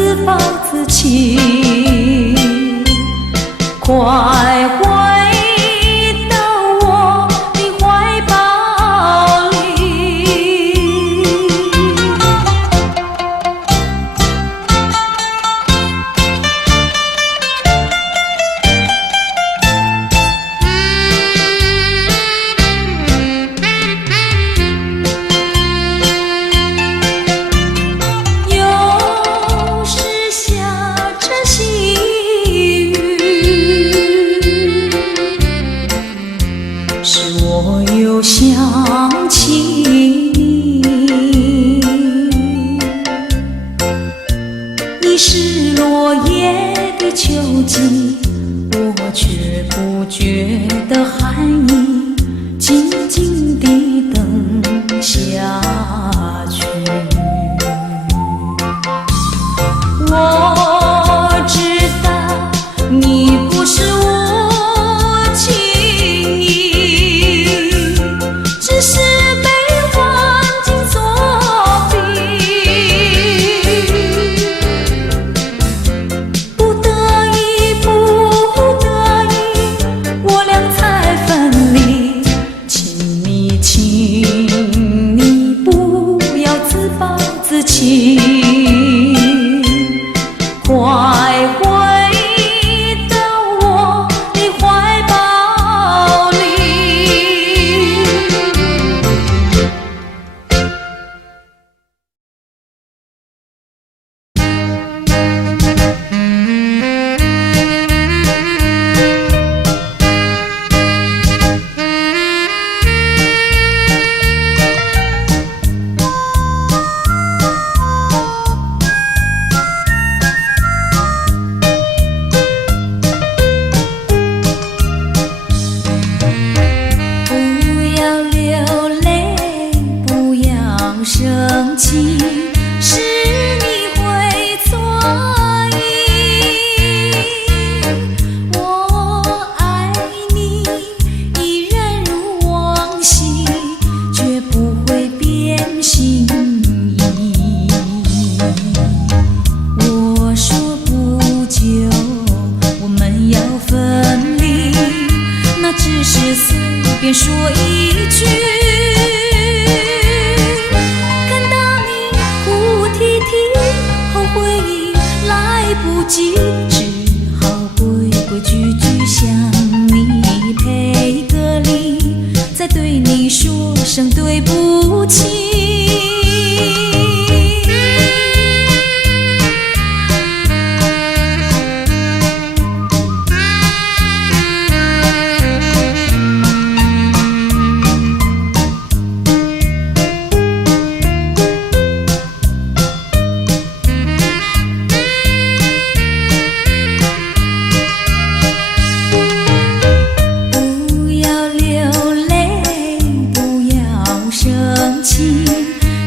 自暴自弃。快回到我的怀抱里。有时下着细雨，使我又想起你。你是落叶的秋季，我却不觉得寒意，静静地等下去。我知道你不是无情意，只是被环境所逼，不得已，我俩才分离。请你不要自暴自弃。快回到我的怀抱里。生气是你会错意，我爱你依然如往昔，绝不会变心意。我说不久我们要分离，那只是随便说一句。后悔已来不及，只好规规矩矩向你赔个礼，再对你说声对不起。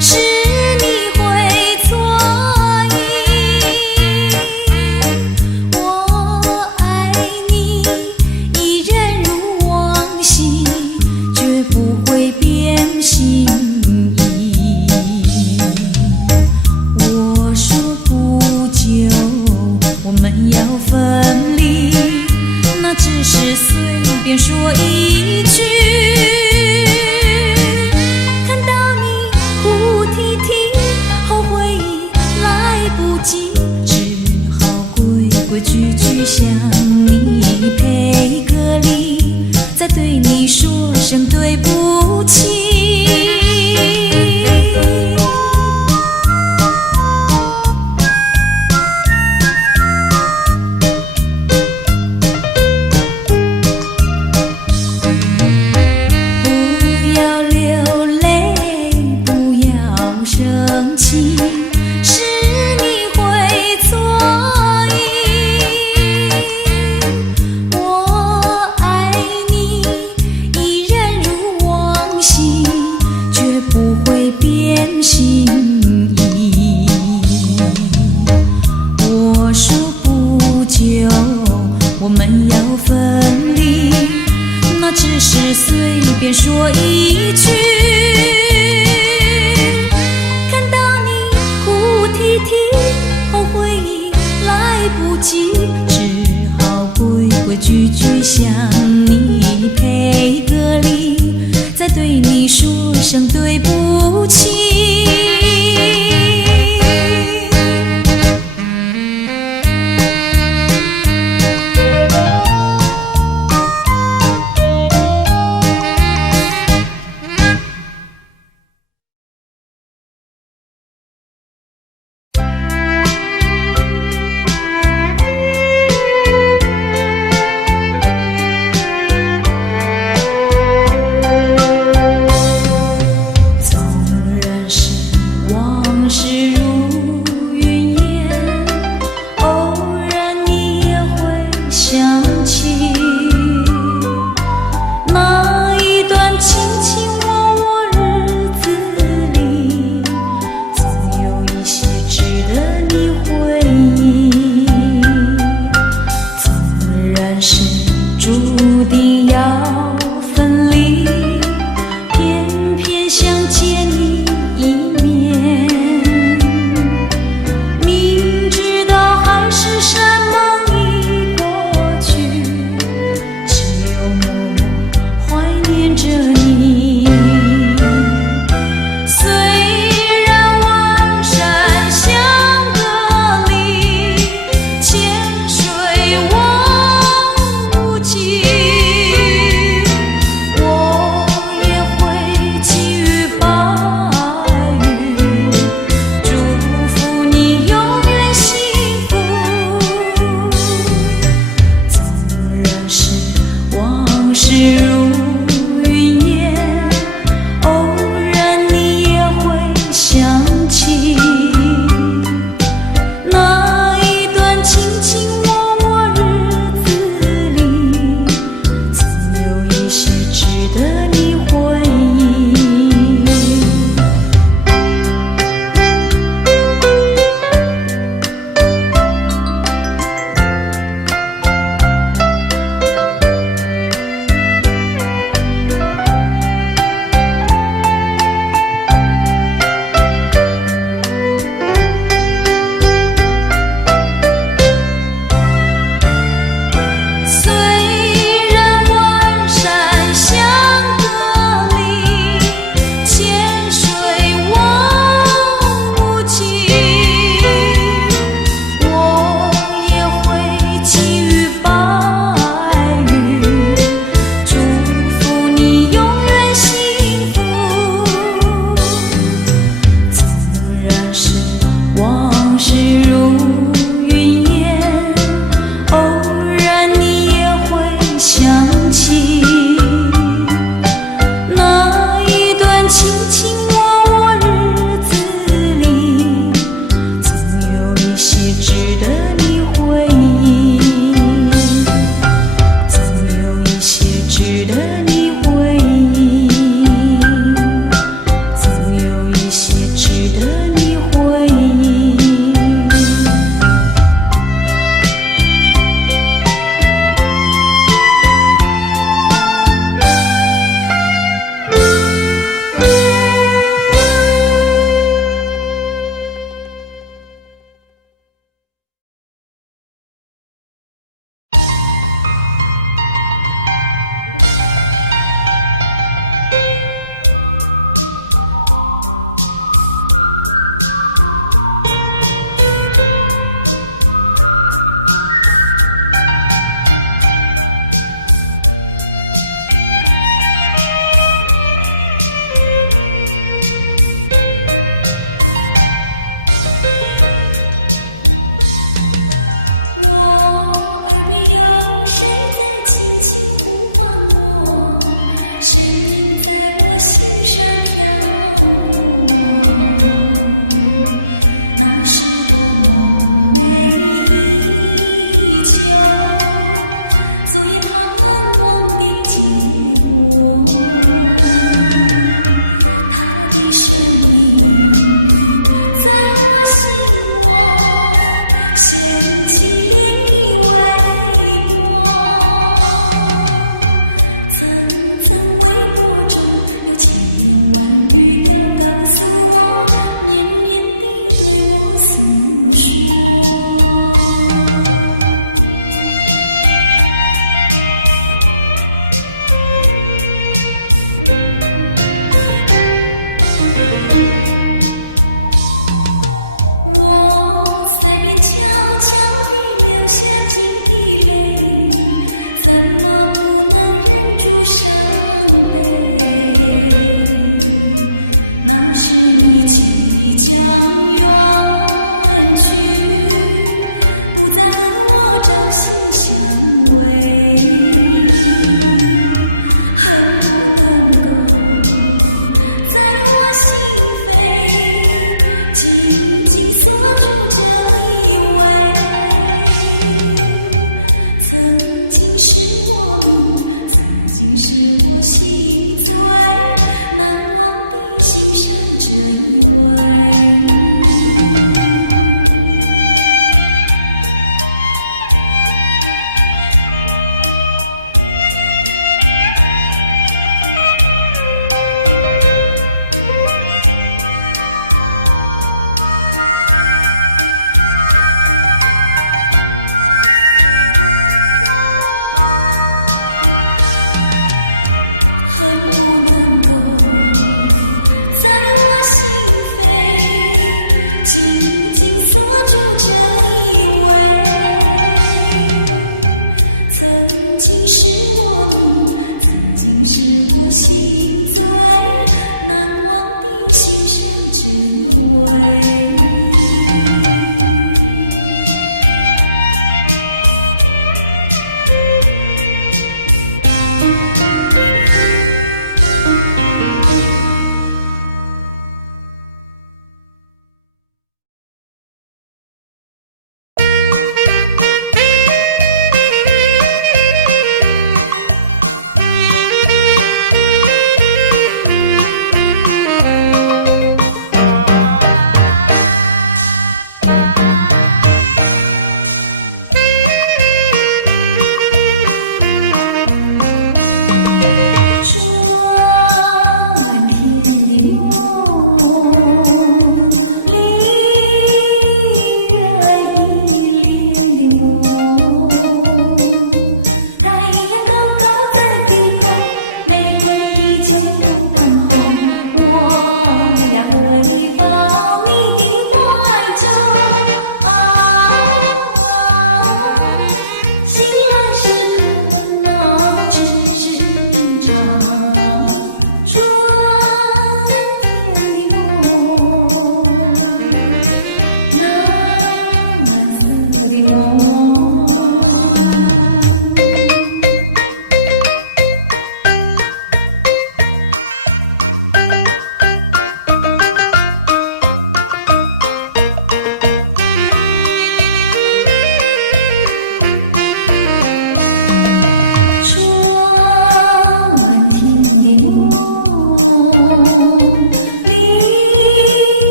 是你会错意，我爱你依然如往昔，绝不会变心意。我说不久我们要分离，那只是随便说一句。规矩矩向你赔个礼，再对你说声对不起。不要流泪，不要生气，是你会错意。我爱你依然如往昔，绝不会变心意。我说不久我们要分离，那只是随便说一句。看到你哭啼啼，后悔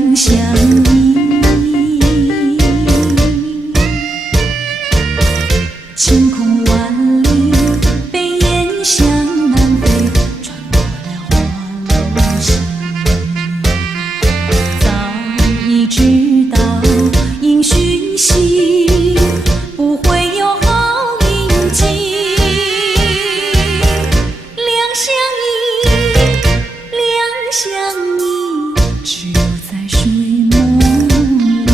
两相依。晴空万里，北雁向南飞，穿过了花楼溪。早已知道应讯息，不会有好运气。两相依，两相依，只有在睡梦里。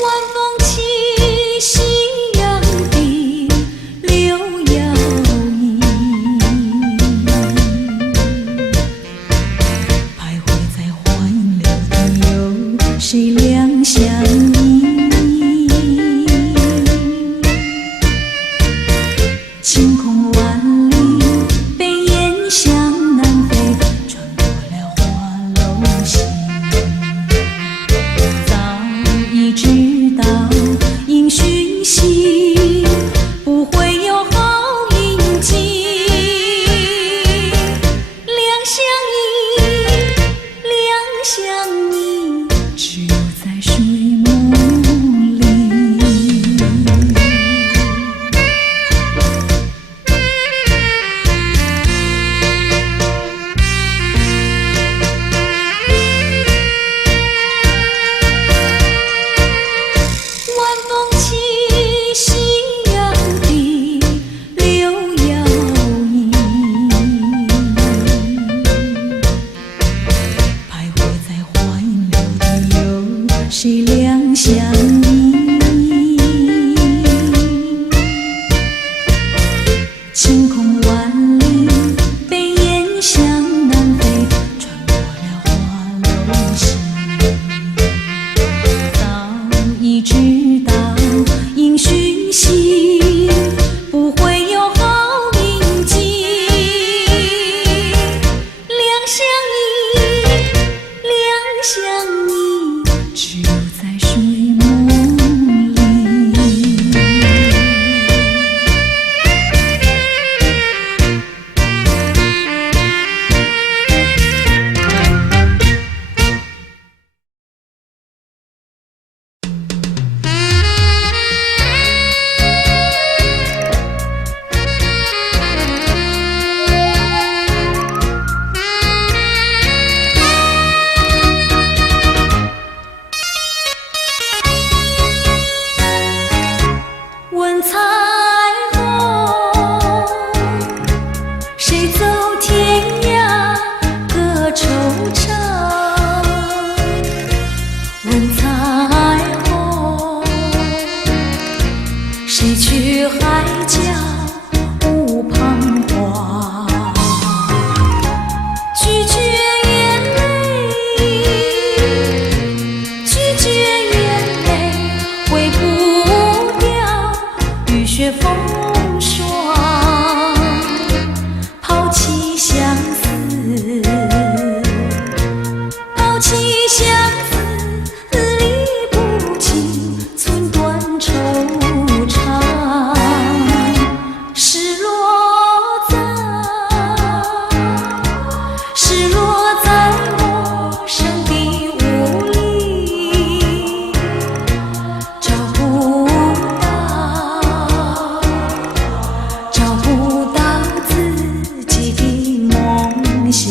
晚风起，夕阳低，柳摇曳，徘徊在花影柳地，有谁两相依？晴空万里，北雁向南飞，穿过了花楼溪。早已知道应讯息，不会有好运气。两相依，两相依，只有在睡梦里。晚风起，夕阳低，柳摇曳，徘徊在花影柳地，有谁两相依？晴空万里，北雁向南飞，穿过了花楼溪。早已知道应讯息，不会有好运气。两相依，两相依，只有在睡梦里。问彩虹，谁走天涯各惆怅？问彩虹，谁去海角无彷徨？拒绝眼泪，拒绝眼泪，挥不掉雨雪风霜，抛弃相思，抛弃相思，理不尽寸断惆怅。失落在我生的无力，找不到自己的梦想。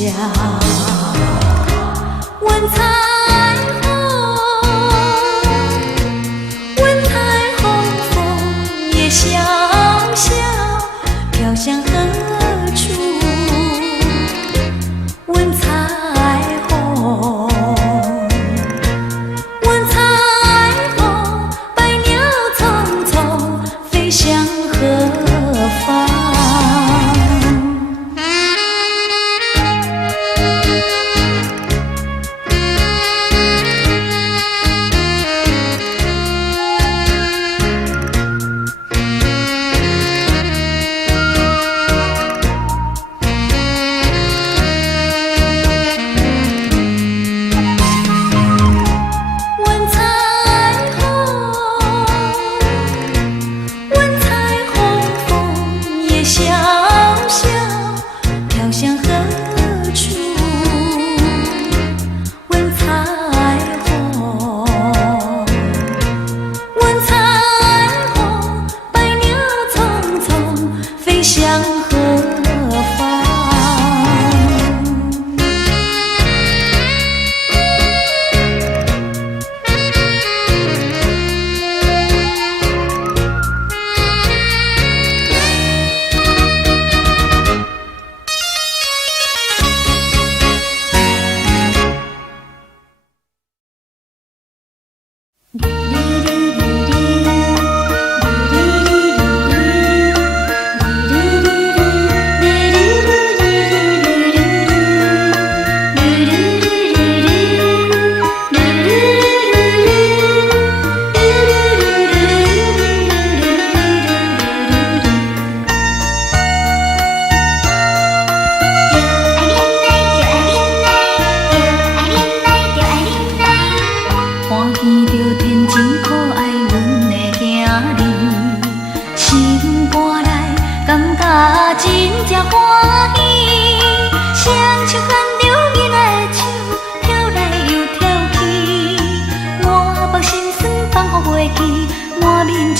问彩虹，问彩虹，风也萧萧飘向何处？问彩虹，问彩虹，百鸟匆匆飞向何方？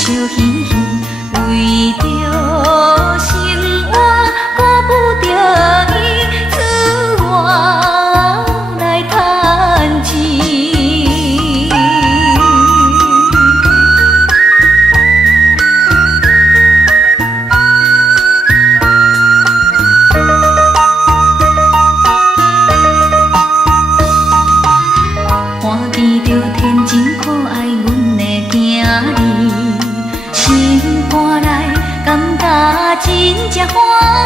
笑嘻嘻，为着生活顾不着伊，出外来趁钱。看见着天真可爱阮的囝儿，心肝内感觉真正欢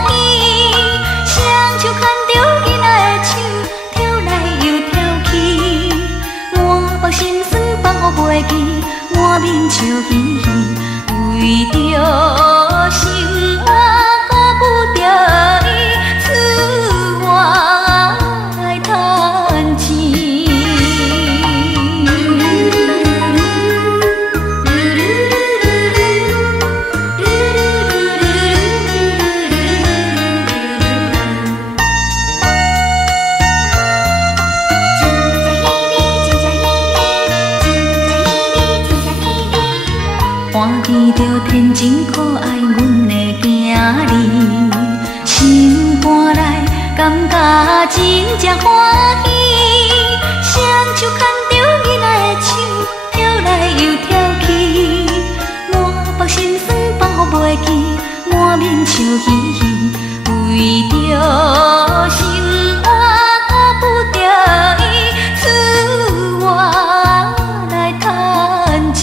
喜。双手牵着囡仔的手，跳来又跳去，满腹心酸放乎袂记，满面笑嘻嘻，为着生活顾不着伊，出外来趁钱。看见着天真可爱阮的囝儿，心肝内感觉真正欢喜。双手牵着囡仔的手，跳来又跳去，满腹心酸放乎袂记，满面笑嘻嘻，为着生活顾不着伊，出外来趁钱。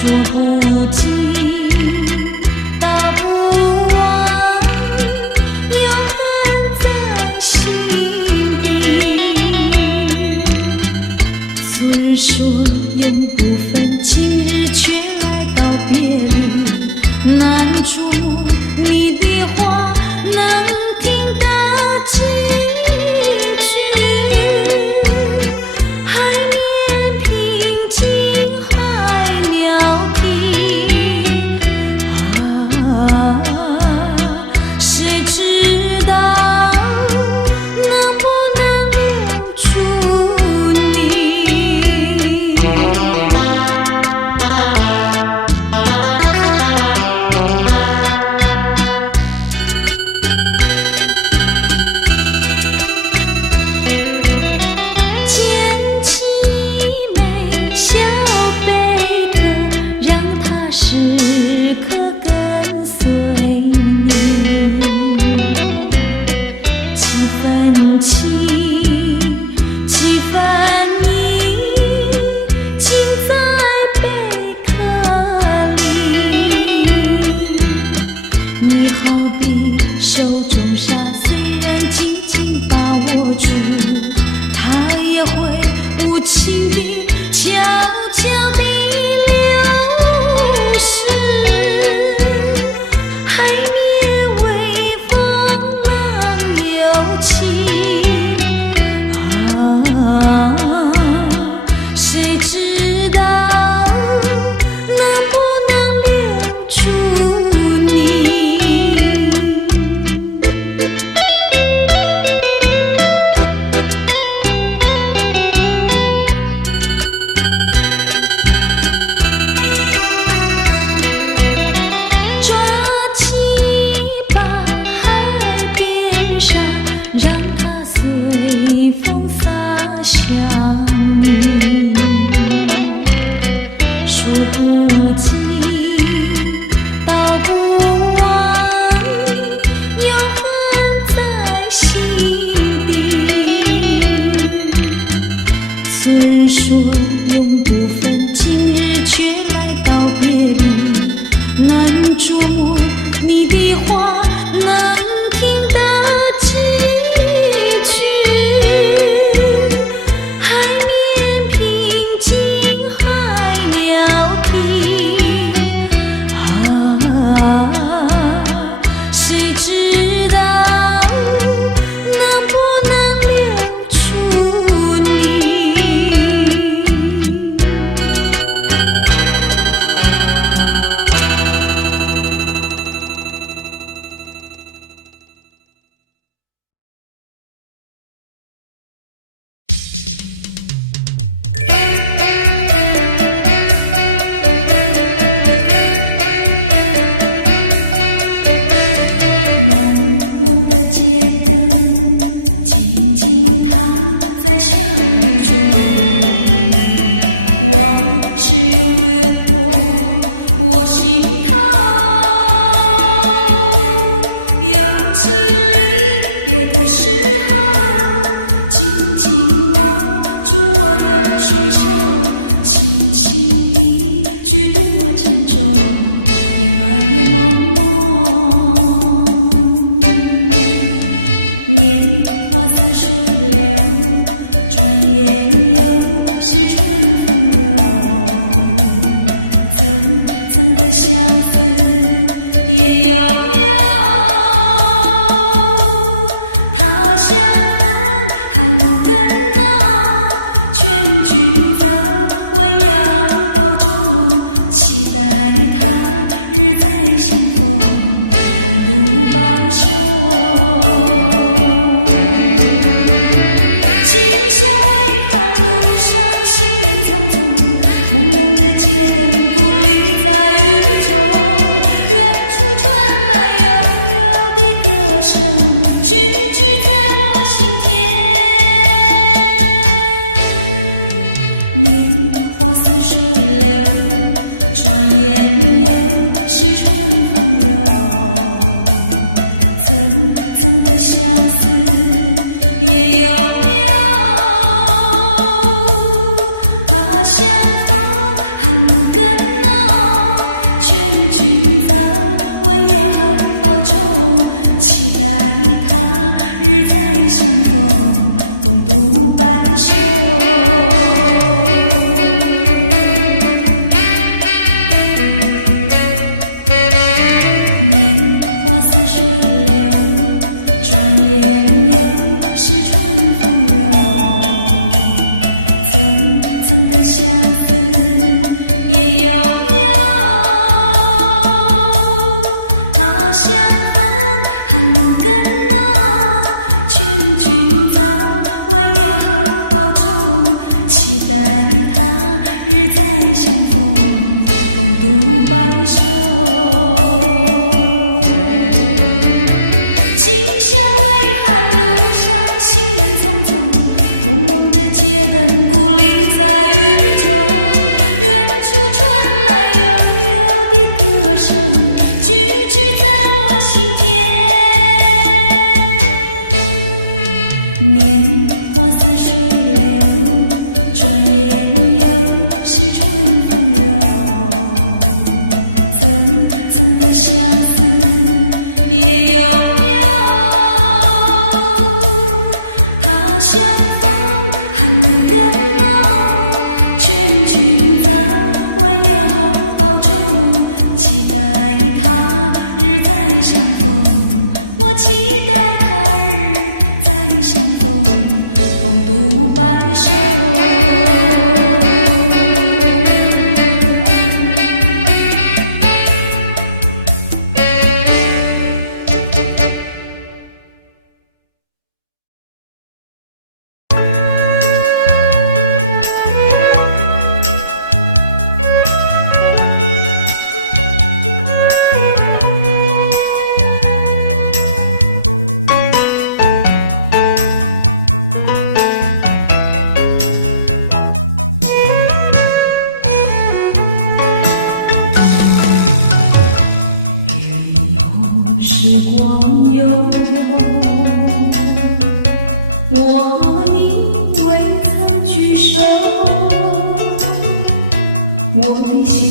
说不尽，道不完，永恒在心底。昨日说永不分，今日却来道别离，难捉摸你的话能听得几句？海面平静海鸟啼，谁知道能不能留住你？捡起美小贝壳，让它时刻跟随你。几分情，几分意，尽在贝壳里。你好比手中沙，虽然紧紧把握住，它也会无情地悄悄地流失。海面微风浪有情，谁知道能不能留住你？抓起把海边沙，让它随风洒向你。说不尽，道不完，永恒在心底。昨日说永不分，今日却来道别离，难捉摸你的话能听得几句？海面平静海鸟啼，谁知道能不能留住你？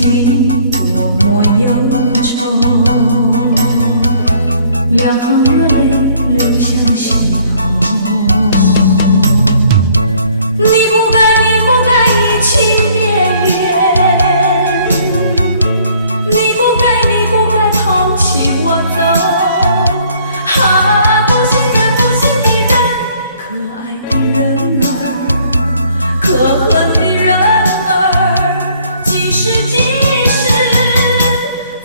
心里多么忧愁，两行热泪流向心头。你不该移情别恋，你不该抛弃我走。不信任不信的人，可爱的人儿，可恨的人儿，几时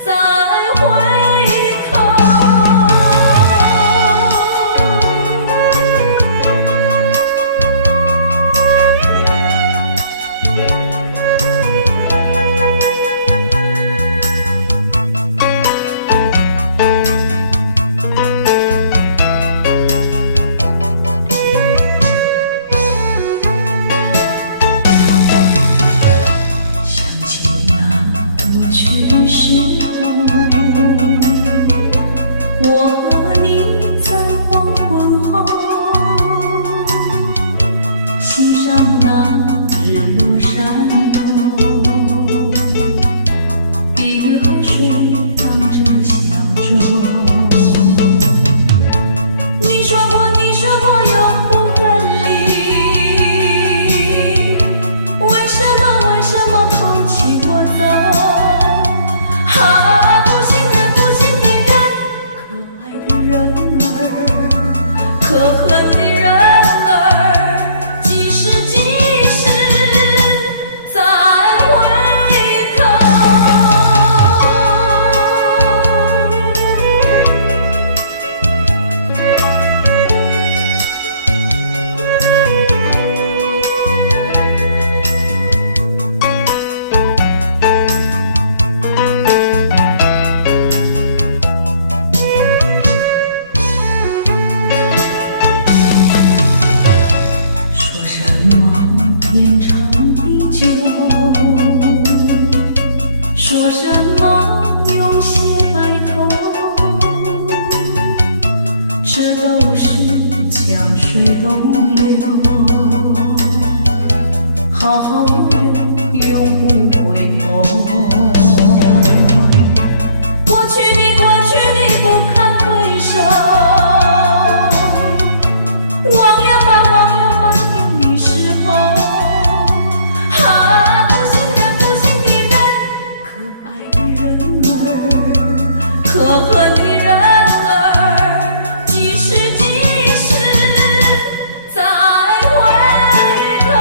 再回头。过去的时候，我和你在黄昏后，欣赏那日落山楼，一缕河水荡着小舟。你说过永不分离，为什么抛弃我走？不信任不信的人，可爱的人儿，可恨的人儿，几时再回头。说什么用心白头，这都是江水东流，好友永不回头。过去的不堪回首，忘了吧天的时候。可恨的人儿，几时再回头。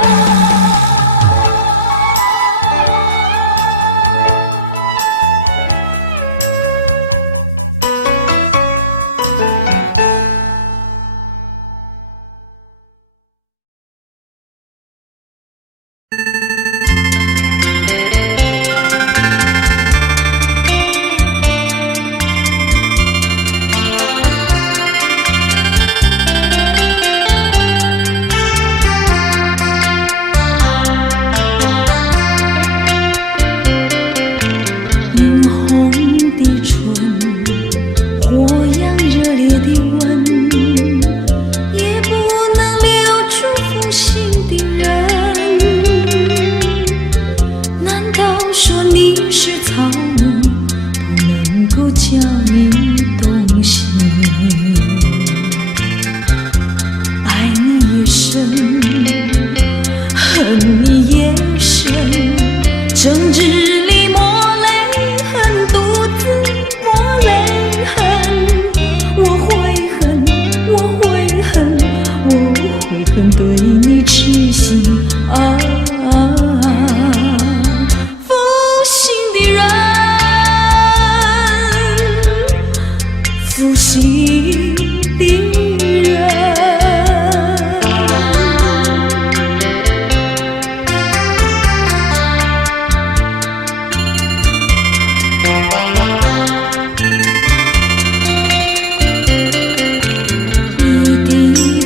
叫你动心，爱你越深，恨你越深，争执里抹泪痕，独自抹泪痕。我会恨，我会恨，我会恨对你痴心啊。负心的人，一滴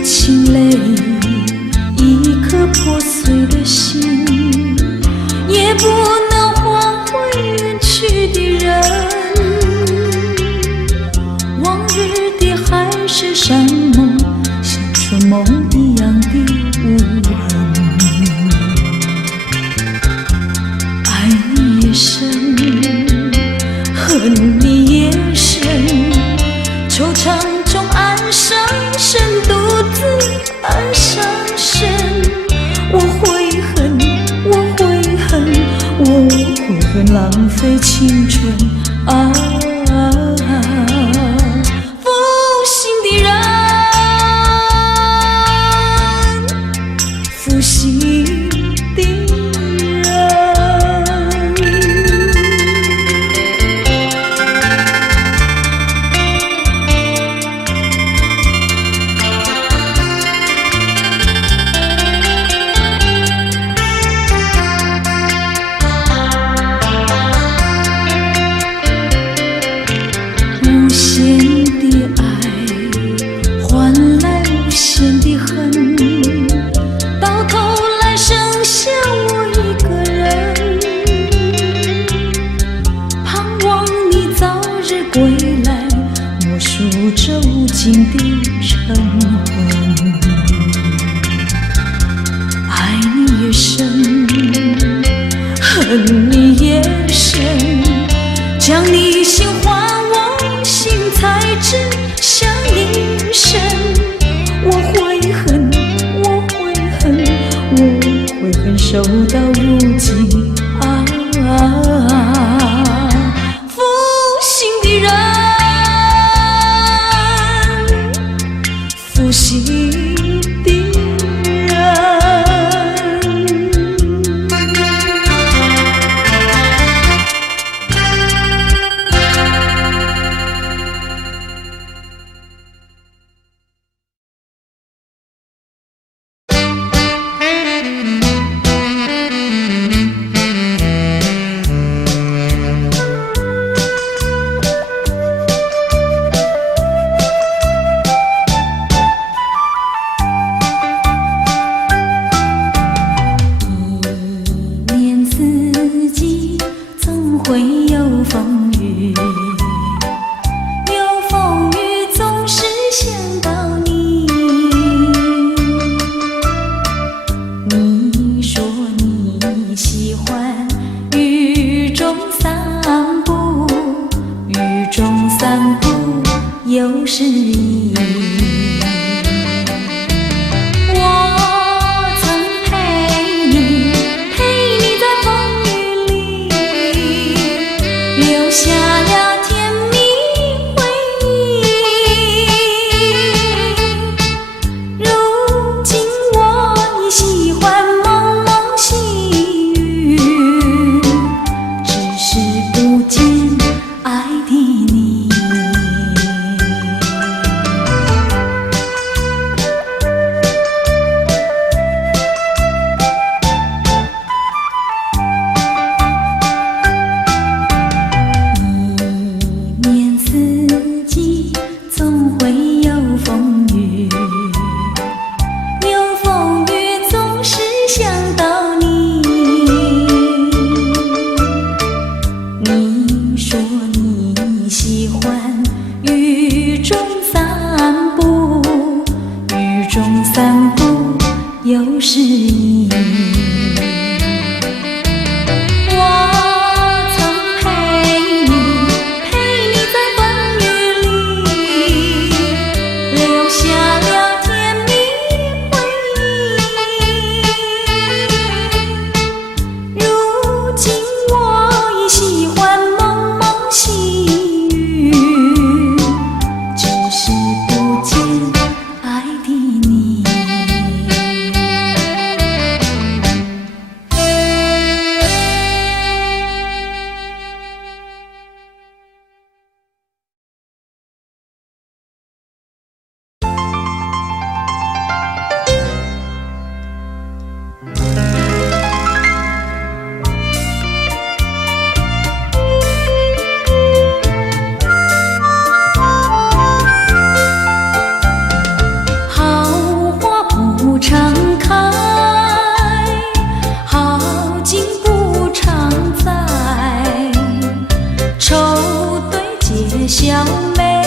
清泪，一颗破碎的心，也不能换回远去的人。往日的恨你夜深，惆怅中暗伤神，独自暗伤神。我悔恨，我悔恨，我悔恨浪费青春啊！负心的人，负心的人。无限的爱换来无限的恨，到头来剩下我一个人。盼望你早日归来，默数这无尽的晨昏。爱你越深，恨你越深，将你心还我心才知相依深。我悔恨，我悔恨，我悔恨守到如今啊！负心的人，负心的人。会有风雨，有风雨总是想到你。你说你喜欢雨中散步，雨中散步有诗意。留下了甜蜜回忆，如今我已喜欢蒙蒙细雨，只是不见爱的你。散步有诗意，我曾陪你在风雨里，留下了甜蜜回忆。如今我已喜欢蒙蒙细雨，只是不见爱的你。常开，好景不常在，愁对解笑眉，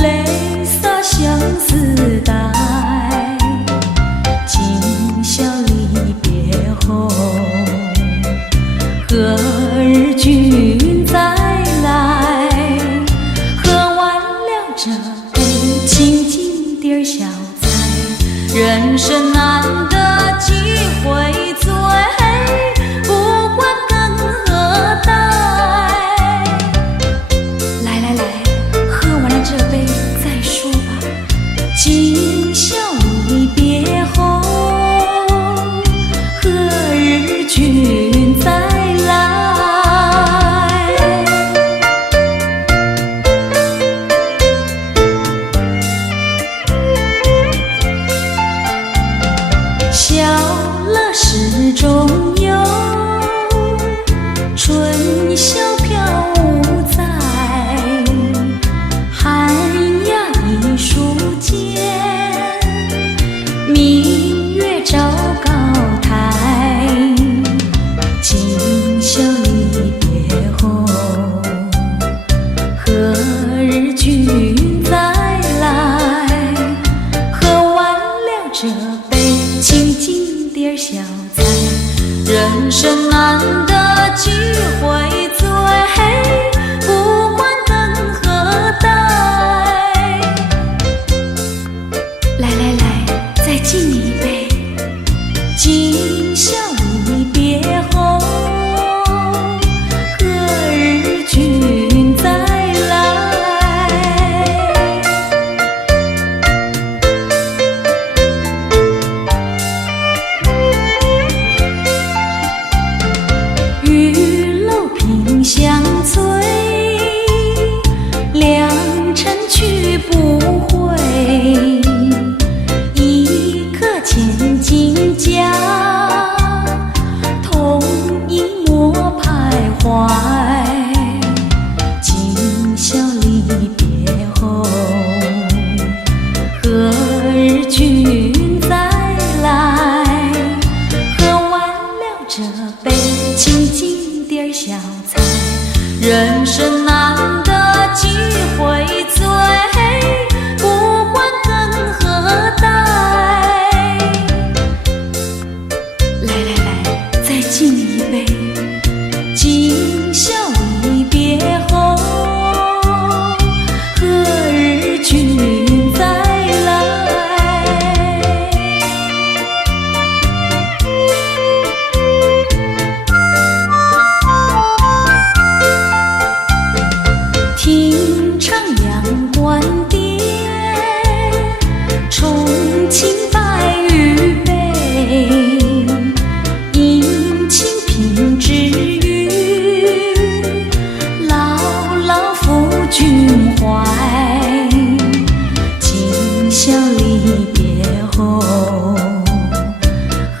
泪洒相思带。今宵离别后，何日君春宵飘舞在寒鸦一树间，明月照高台，今宵离别后，何日君再来？喝完了这杯清静点小菜，人生难得几回醉，不管等何待。来来来，再敬你一杯，今宵离别后，何日君再来？玉楼萍香醉，良辰去不回，一刻千金家，同饮莫徘徊。今宵离别后，何日君再来？喝完了这杯清静点小菜，人生难得几回醉，不管等何待。来来来，再敬你一杯，今宵离别后，何日君再来？听唱阳关殿，重庆白玉杯，饮清平之语，牢牢付君怀。今宵离别后，何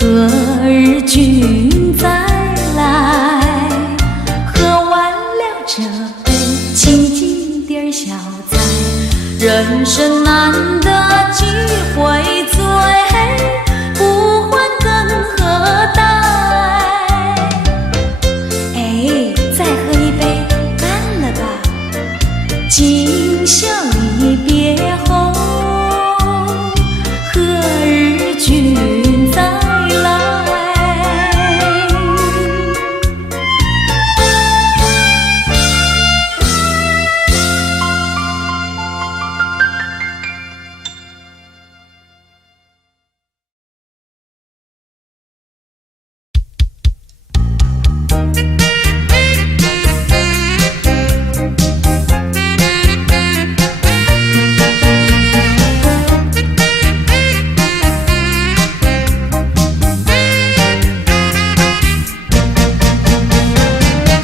日君再来？喝完了这杯清静点小菜，人生难得几回醉，不管等何待。哎，再喝一杯，干了吧！今宵离别后，何日君再来？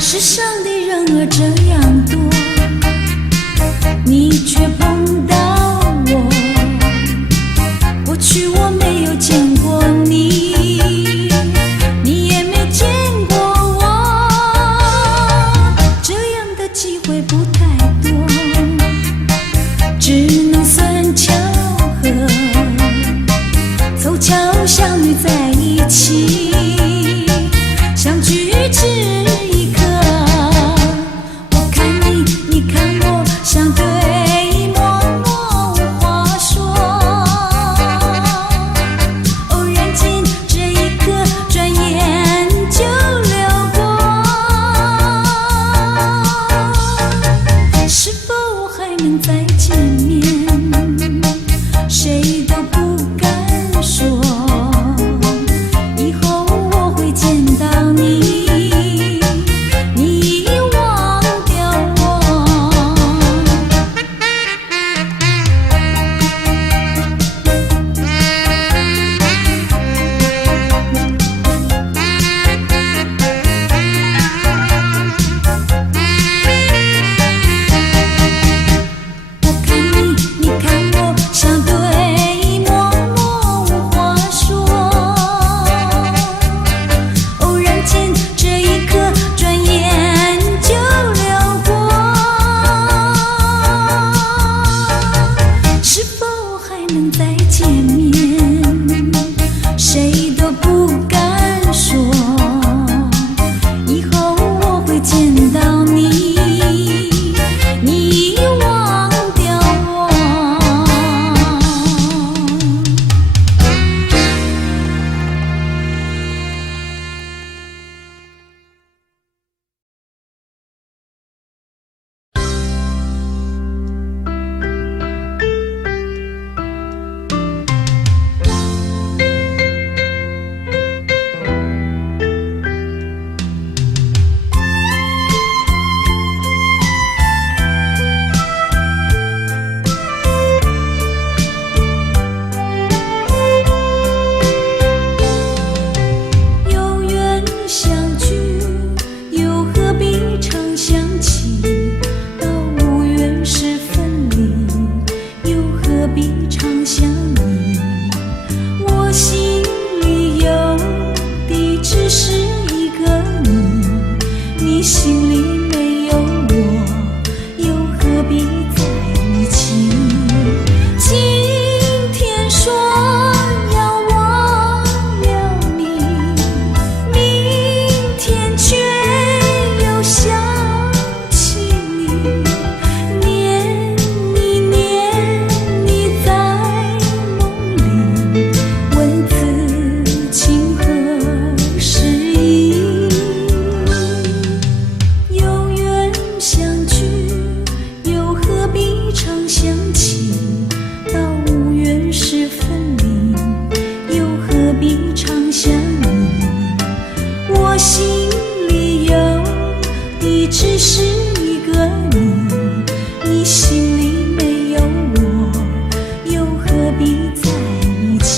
世上的人儿这样多，你却碰到我。过去我没有见过你，你也没见过我，这样的机会不太多，只能算巧合，凑巧相遇在一起，相聚只一刻。心里没有我，又何必在一起？今天说要忘了你，明天却又想起你，念你念你在梦里，问此情何时已？有缘相聚，又何必常想起？到无缘时分离，又何必常想你？我心里有的只是一个你，你心里没有我，又何必在一起？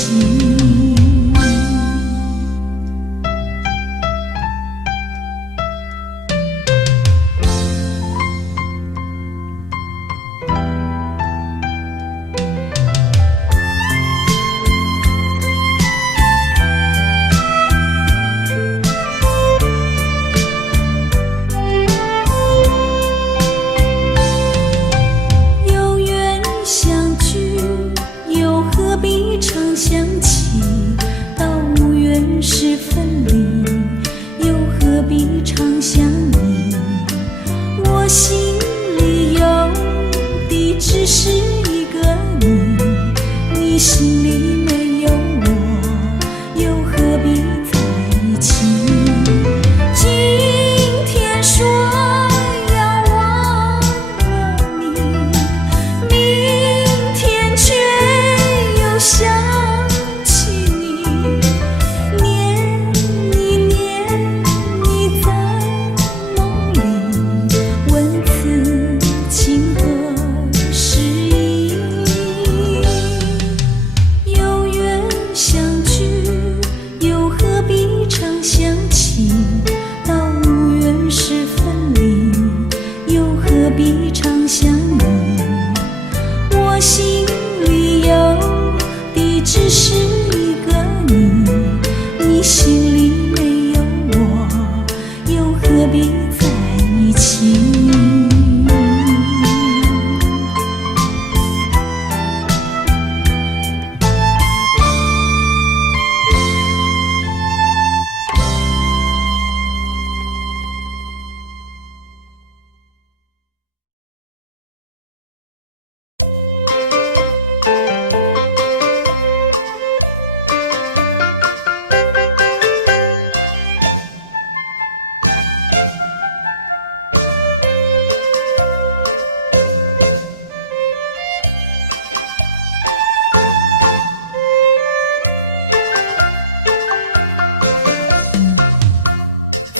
有缘相聚，又何必常想起？到无缘时分离，又何必常想你？我心里有的只是一个你，你心里没有我，又何必在一起？今天说要忘了你，明天却又想起你，念你念你在梦里，问此情何时已？有缘相聚，又何必常想起？到无缘时分离，又何必常想你？我心里有的只是一个你，你心里没有我，又何必在一起？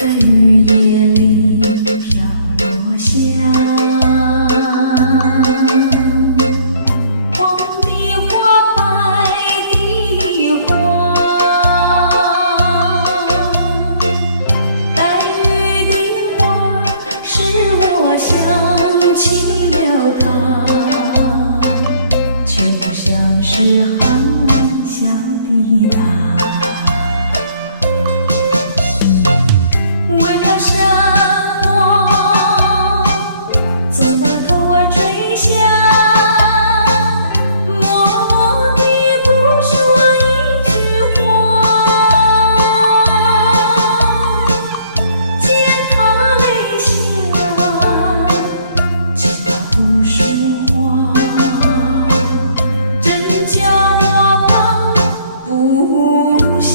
在日夜里飘落下黄的花，白的花，爱雨的花使我想起了他，却不像是航向的他。为了什么从头头儿坠下，默默地不说一句话，见他微笑，见他不说话，真叫我不想。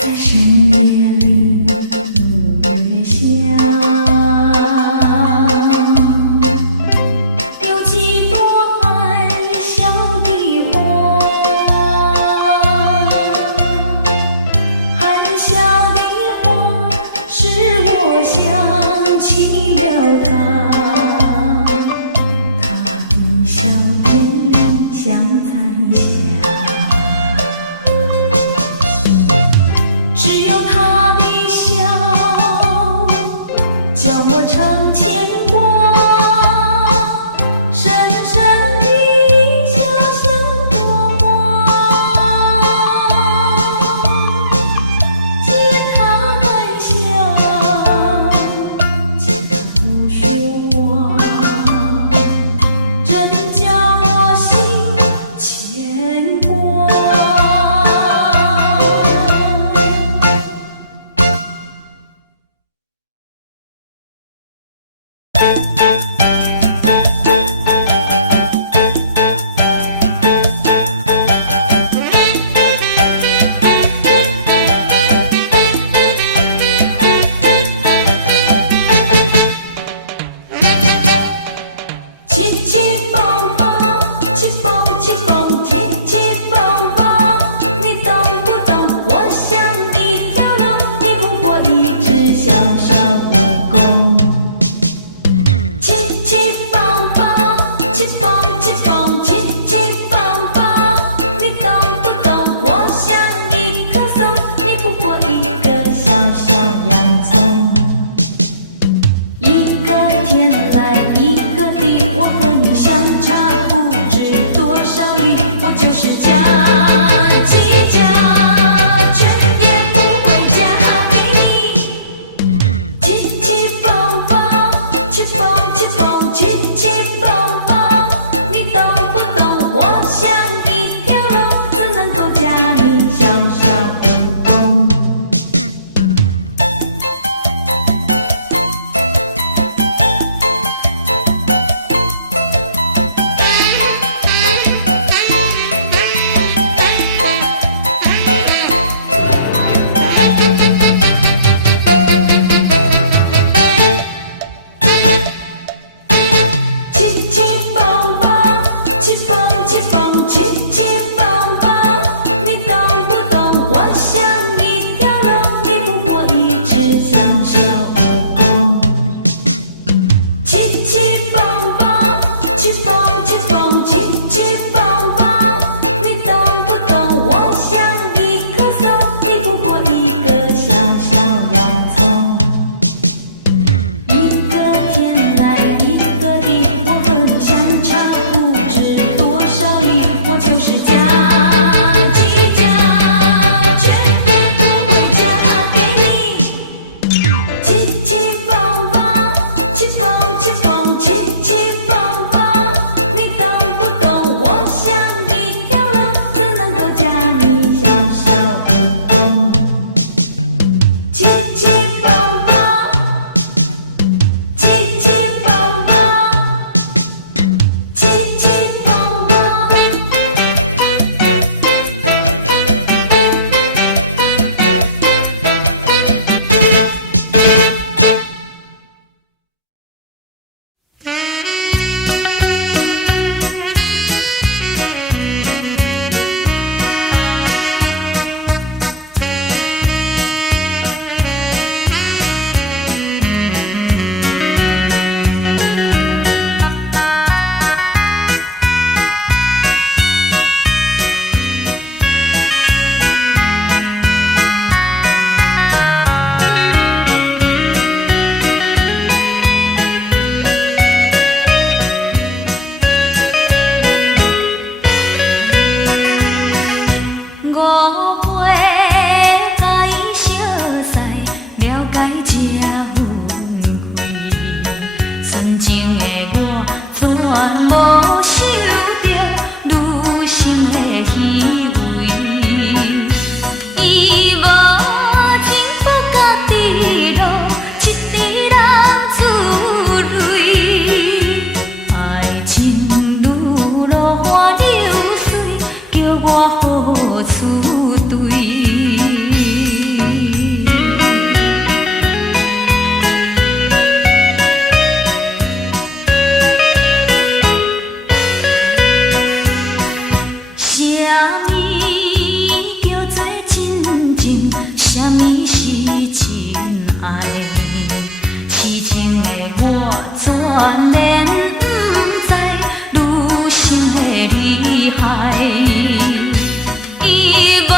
在深夜里明月下，有几朵含笑的花，含笑的花使我想起了他，他的笑脸像残霞，只有他笑我成牵挂，深深的笑像朵花，见他微笑，见他不喧哗，真叫我心牵挂。全然不知女性的厉害，伊无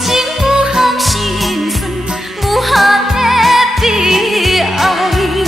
情无含心酸，无含的悲哀。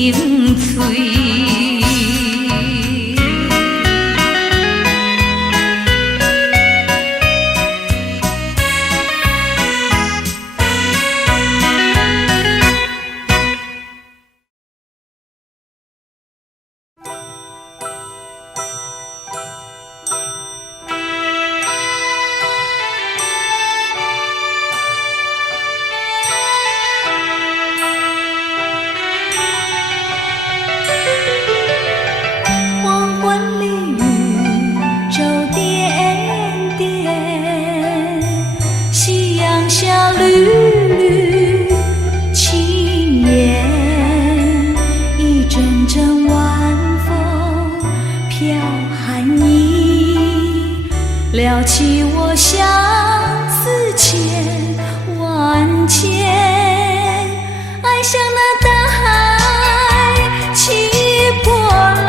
清脆。撩起我相思千万千，爱像那大海起波浪，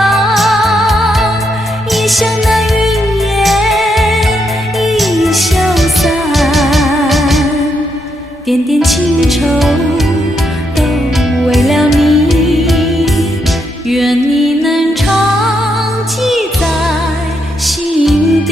也像那云烟已消散，点点情愁都为了你，愿你能常记在心底。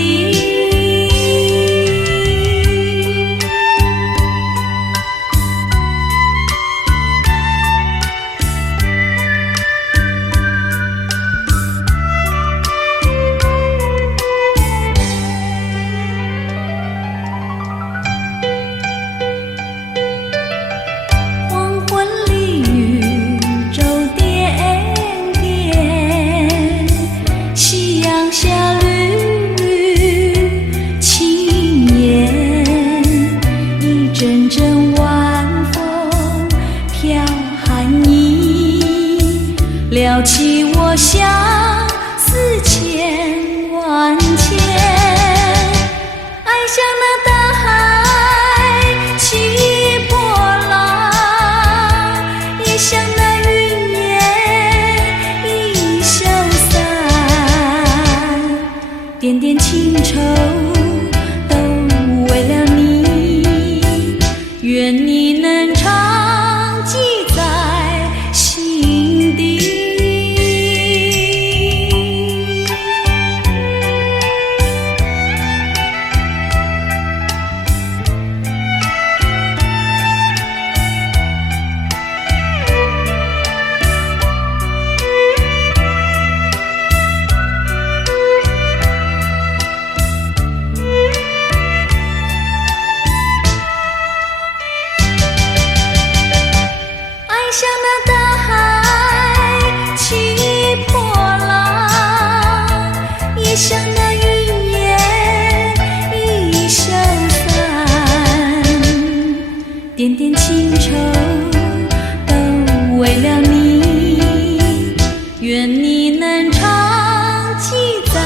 撩起我相思千万千，爱像那大海起波浪，也像那云烟已消散，点点情愁都为了你，愿你能常记在心底。像那大海起波浪，也像那云烟已消散，点点情愁都为了你，愿你能常记在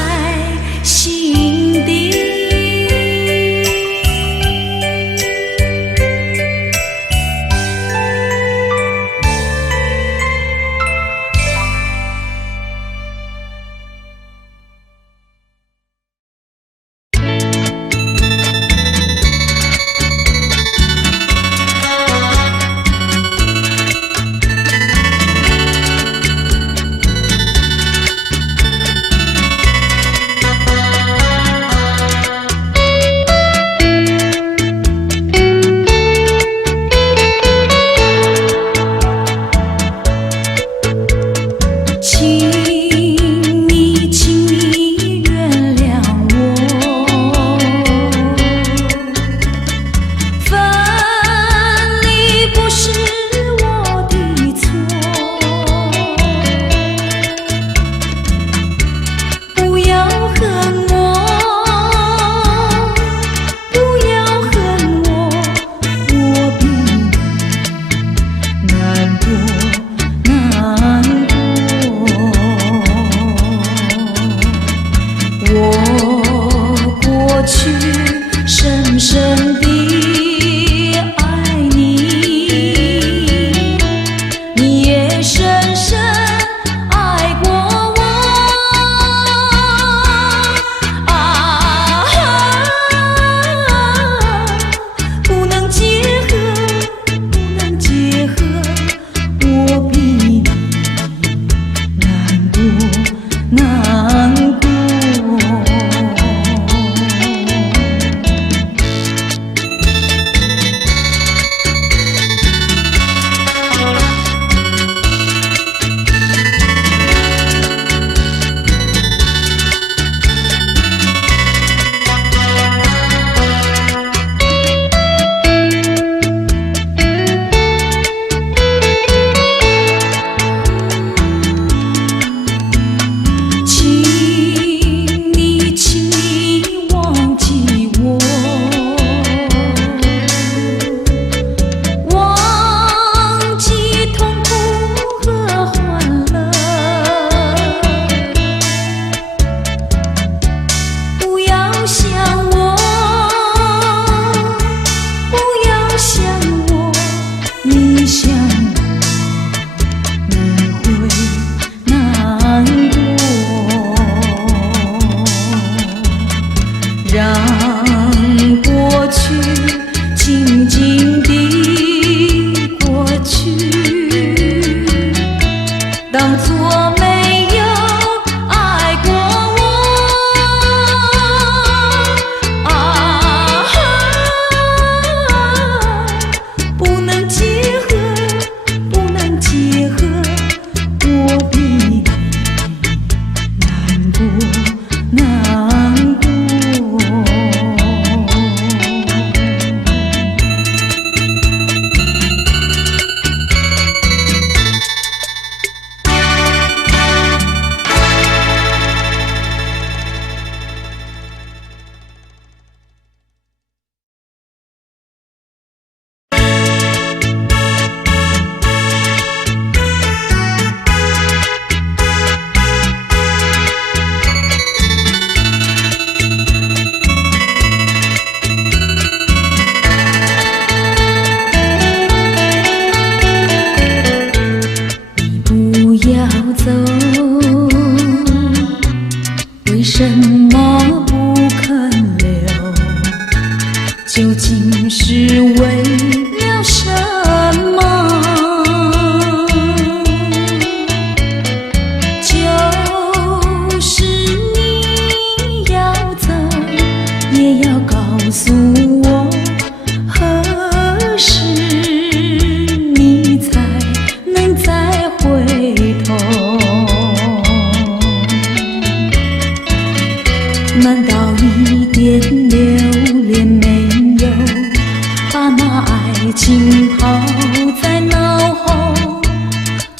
心底。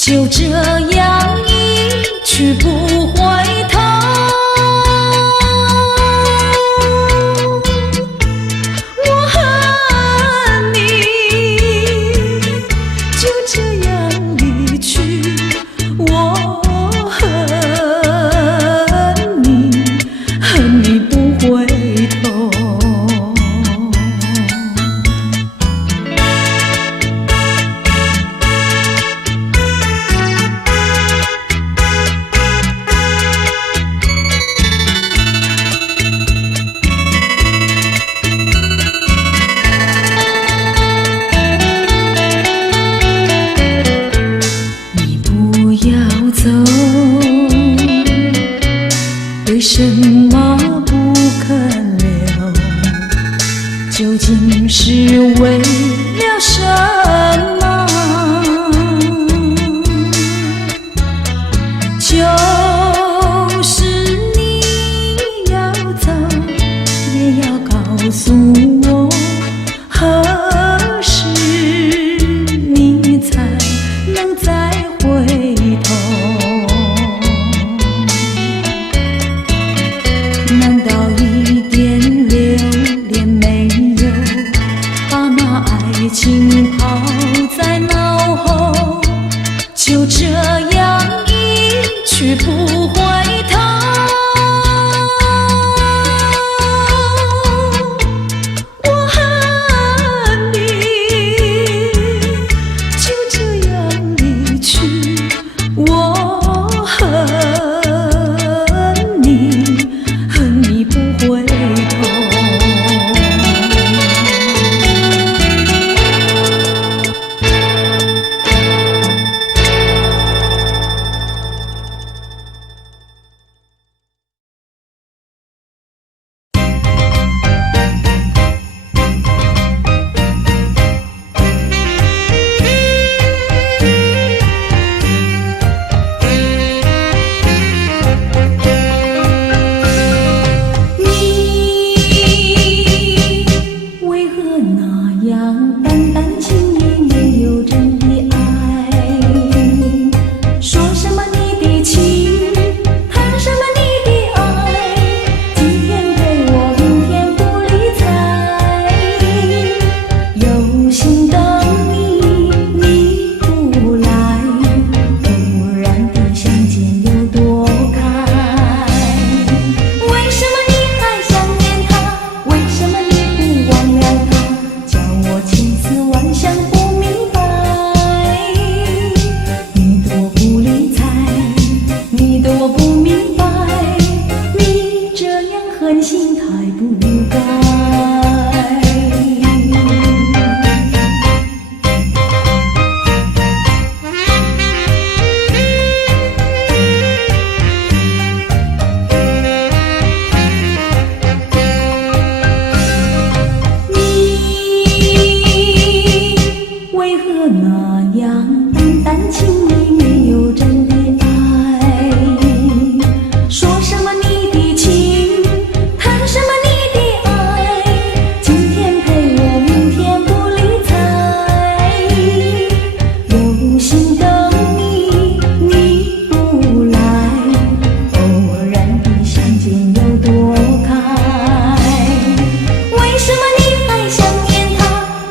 就这样一去不回头。我恨你，就这样离去。我恨你，恨你不回头。为什么不肯留？究竟是为了什么？就是你要走，也要告诉我，何时你才能再回头？难道一点留恋没有，把那爱情抛在脑后，就这样一去不回头？我恨你，就这样离去。我恨你，恨你不回头。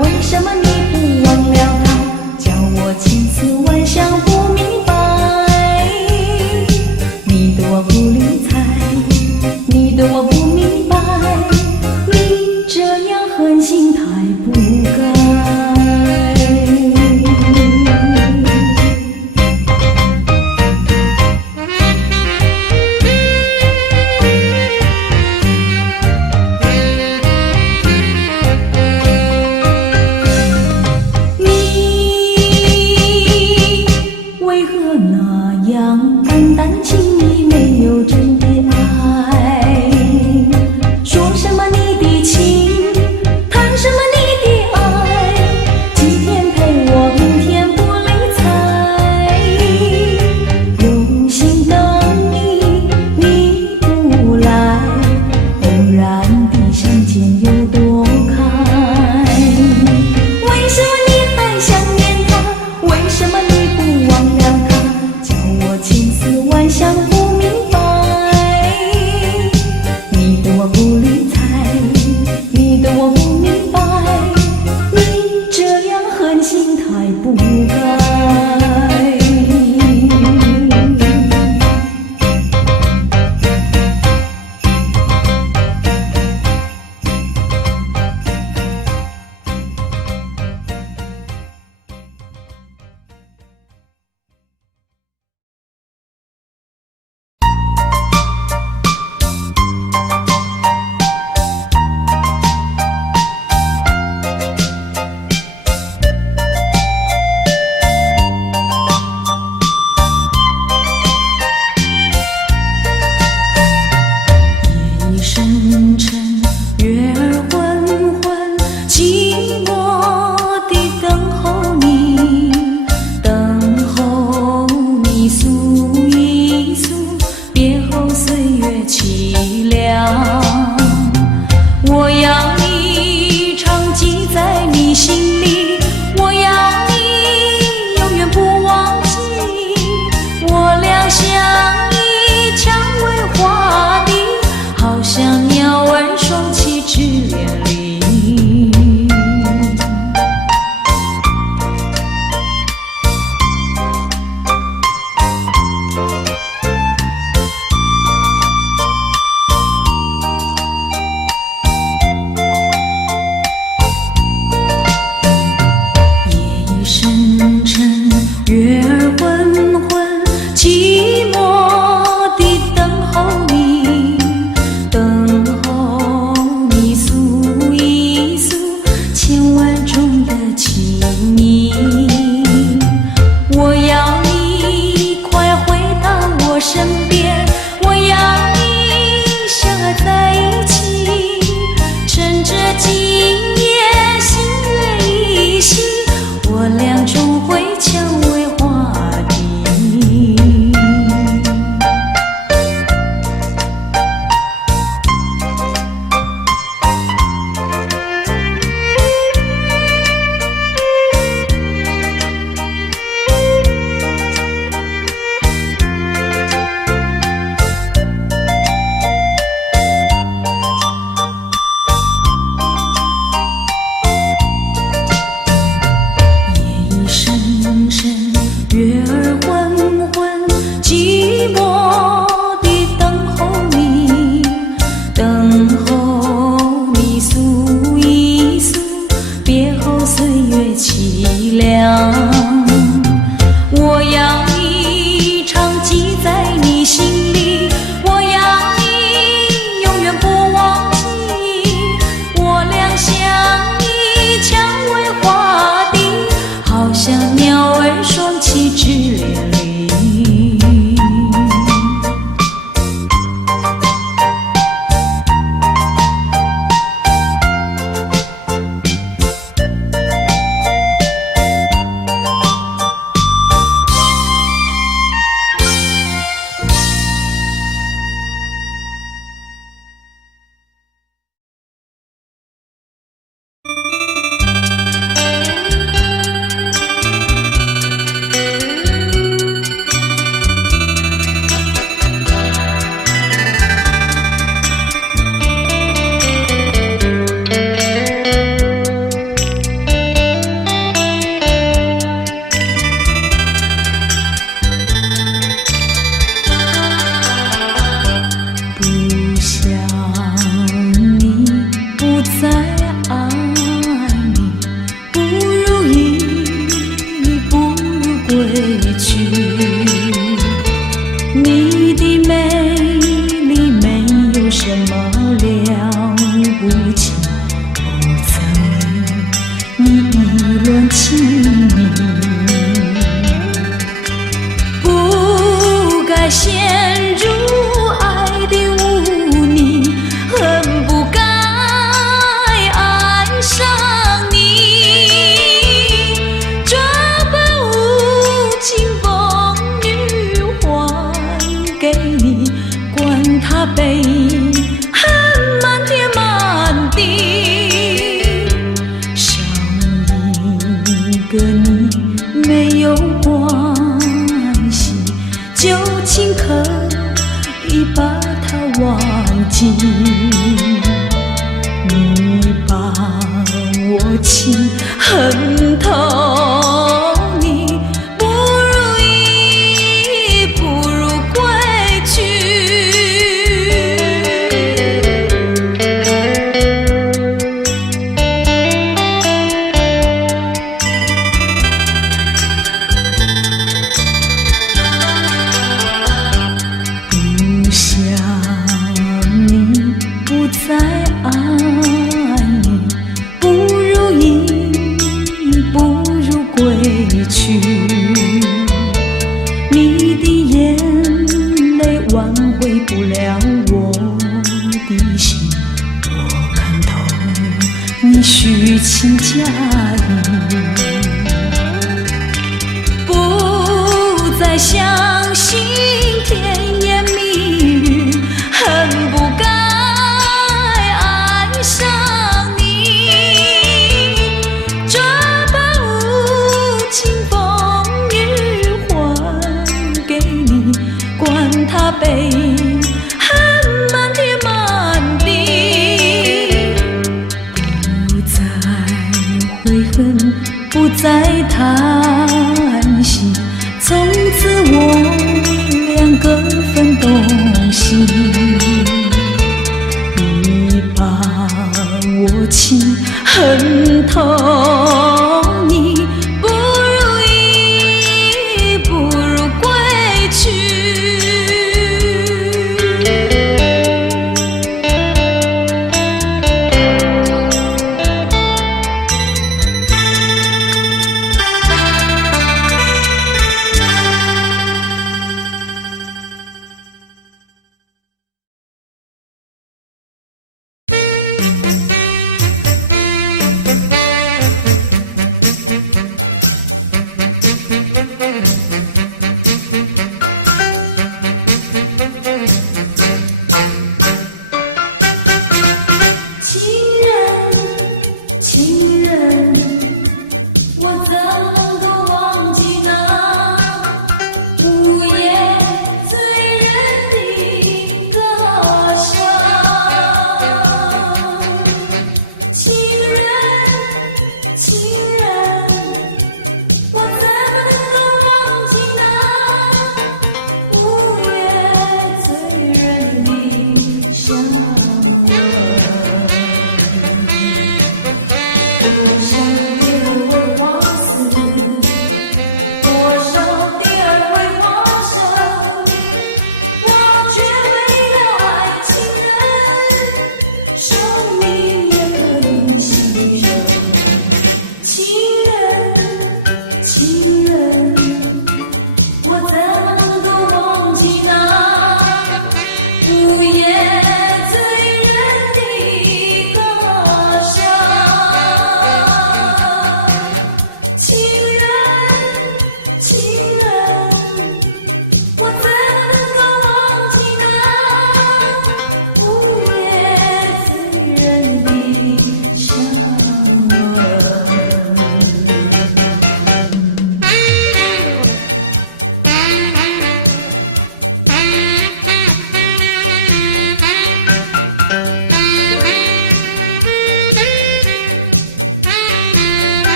为什么你不忘了他，叫我千丝万想不不该。陷入爱的污泥，恨不该爱上你。这般无情风雨还给你，管他悲恨满天满地，少一个你没有关系，就请可以把它忘记。你把我情恨透相信甜言蜜语，恨不该爱上你，这般无情风雨还给你，管他悲恨漫天漫地，不再悔恨，不再叹息，从此我两个分东西，你把我情恨透，你不如意，不如归去。情人，我怎能够忘记那午夜醉人的歌声？情人，我怎能够忘记那午夜醉人的香吻？多少的为花死，多少的为花生，我却为了爱情人，生命也可以牺牲。情人，我怎么能够忘记那午夜醉人的歌声？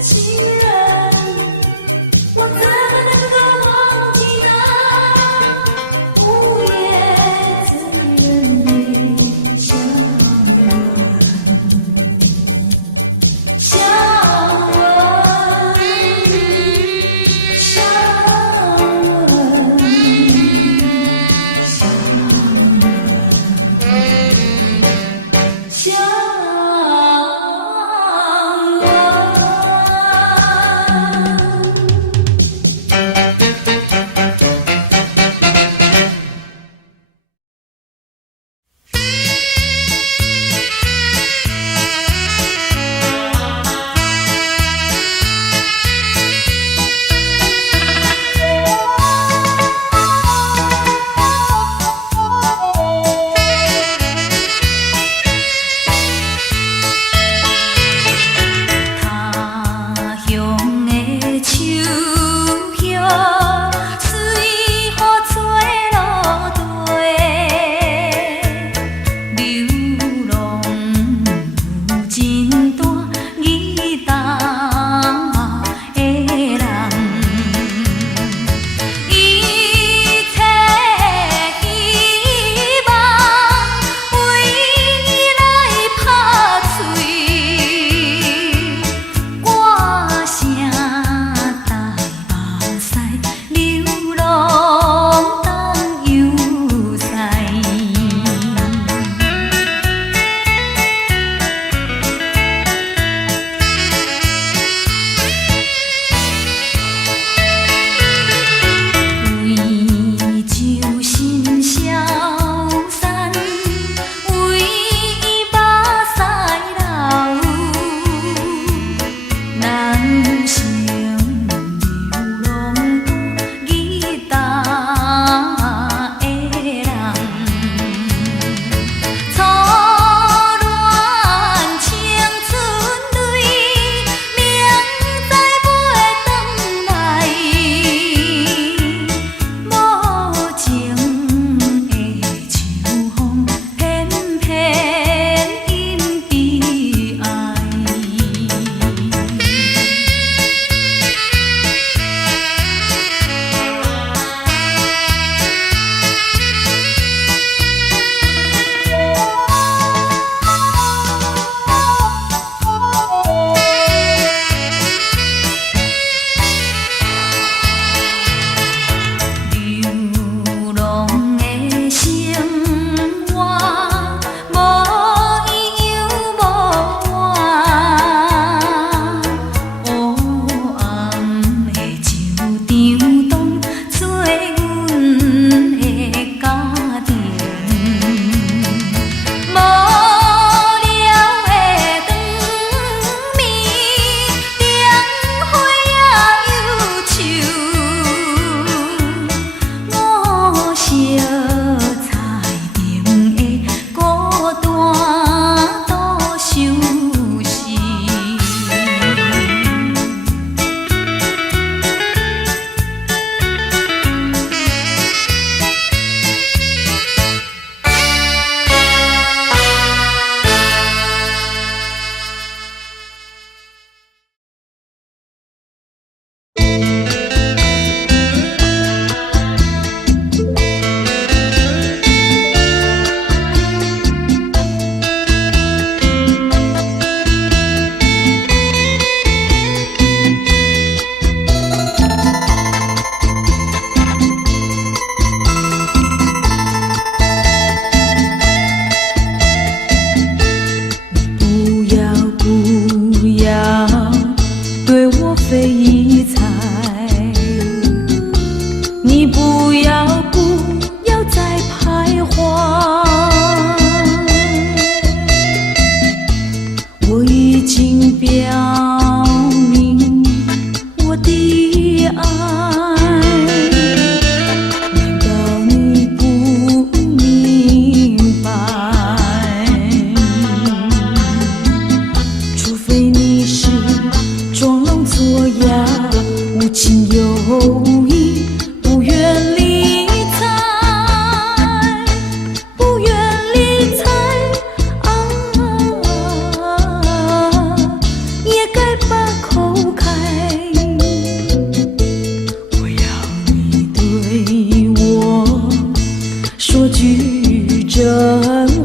情人，我怎能够忘记那午夜醉人的香吻？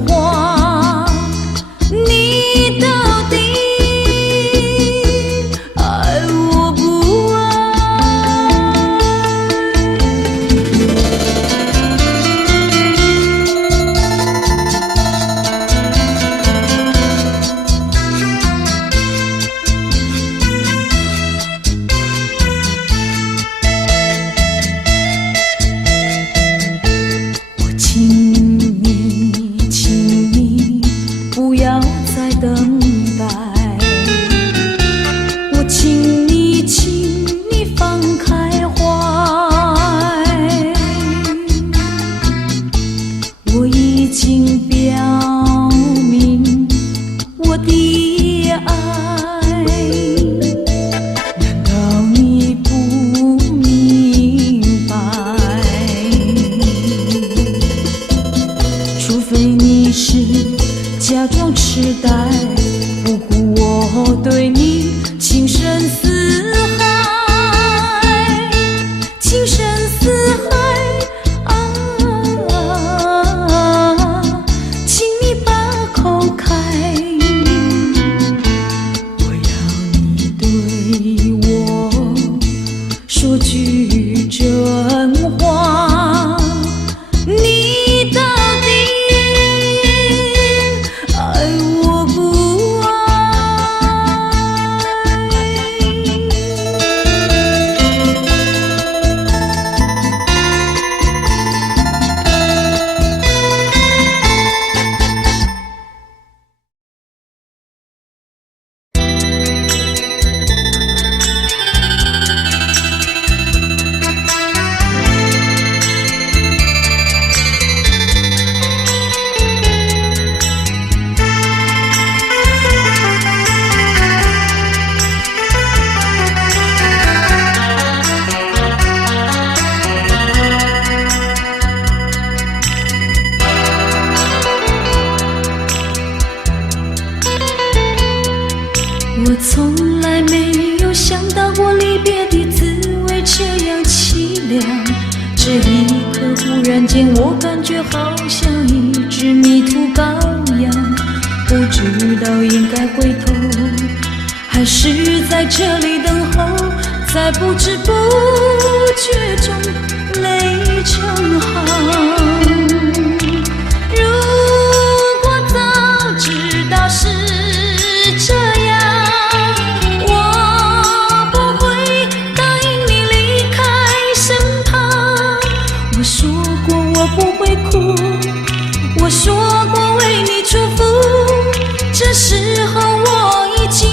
话，你到底爱我不爱？请你不要再等待，我请你放开怀，我已经表明我的爱，难道你不明白？除非你是假装痴呆，不顾我对你情深似海，情深似海啊！请你把口开，我要你对我说句真话，你到底爱我不爱？我从来没有想到过离别的滋味这样凄凉，这一刻忽然间我感觉好像一只迷途羔羊，不知道应该回头还是在这里等候，在不知不觉中泪成行。如果早知道是这样，我说过为你祝福，这时候我已经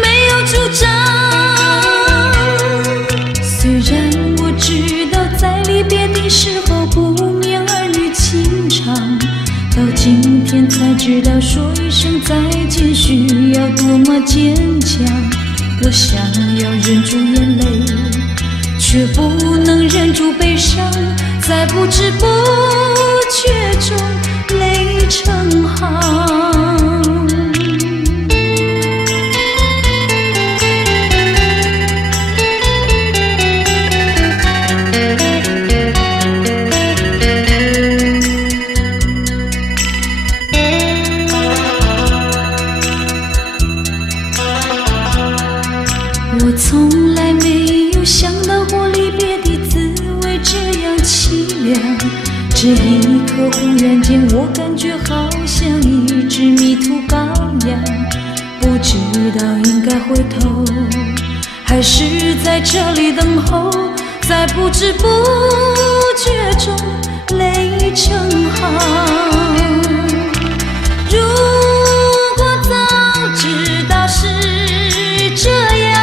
没有主张。虽然我知道在离别的时候不免儿女情长，到今天才知道说一声再见需要多么坚强。我想要忍住眼泪，却不能忍住悲伤，在不知不觉中泪成行。我从来没有想到过离别的滋味这样凄凉，这一刻忽然间我感觉好像一只迷途羔羊，不知道应该回头还是在这里等候，在不知不觉中泪成行。如果早知道是这样，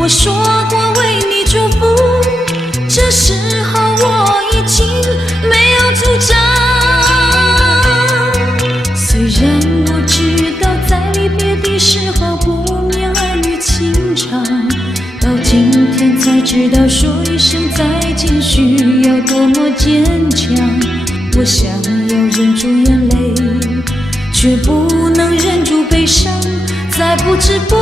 我说过为你祝福，这时候我已经没有主张。虽然我知道在离别的时候不免儿女情长，到今天才知道说一声再见需要多么坚强。我想要忍住眼泪，却不能忍住悲伤，在不知不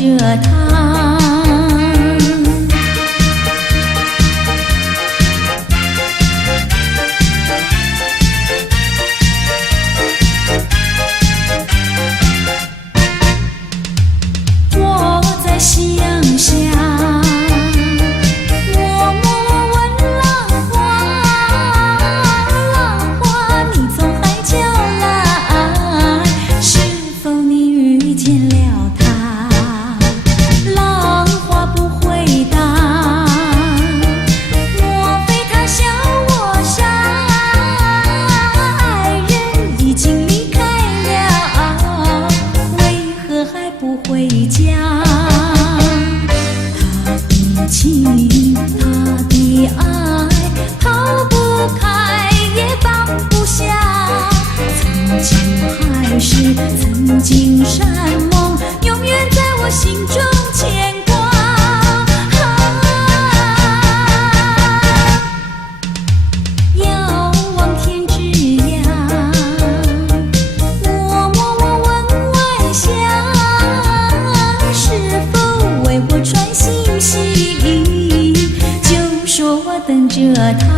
着他。我在夕阳下默默问浪花，浪花你从海角来，是否你遇见了他？浪花不回答，莫非他笑我傻？爱人已经离开了，为何还不回家？他的情，他的爱，逃不开也放不下。曾经海誓，曾经山盟，永远在我心中牵挂。遥望天之涯，我默默问晚霞，是否为我传信息？就说我等着他。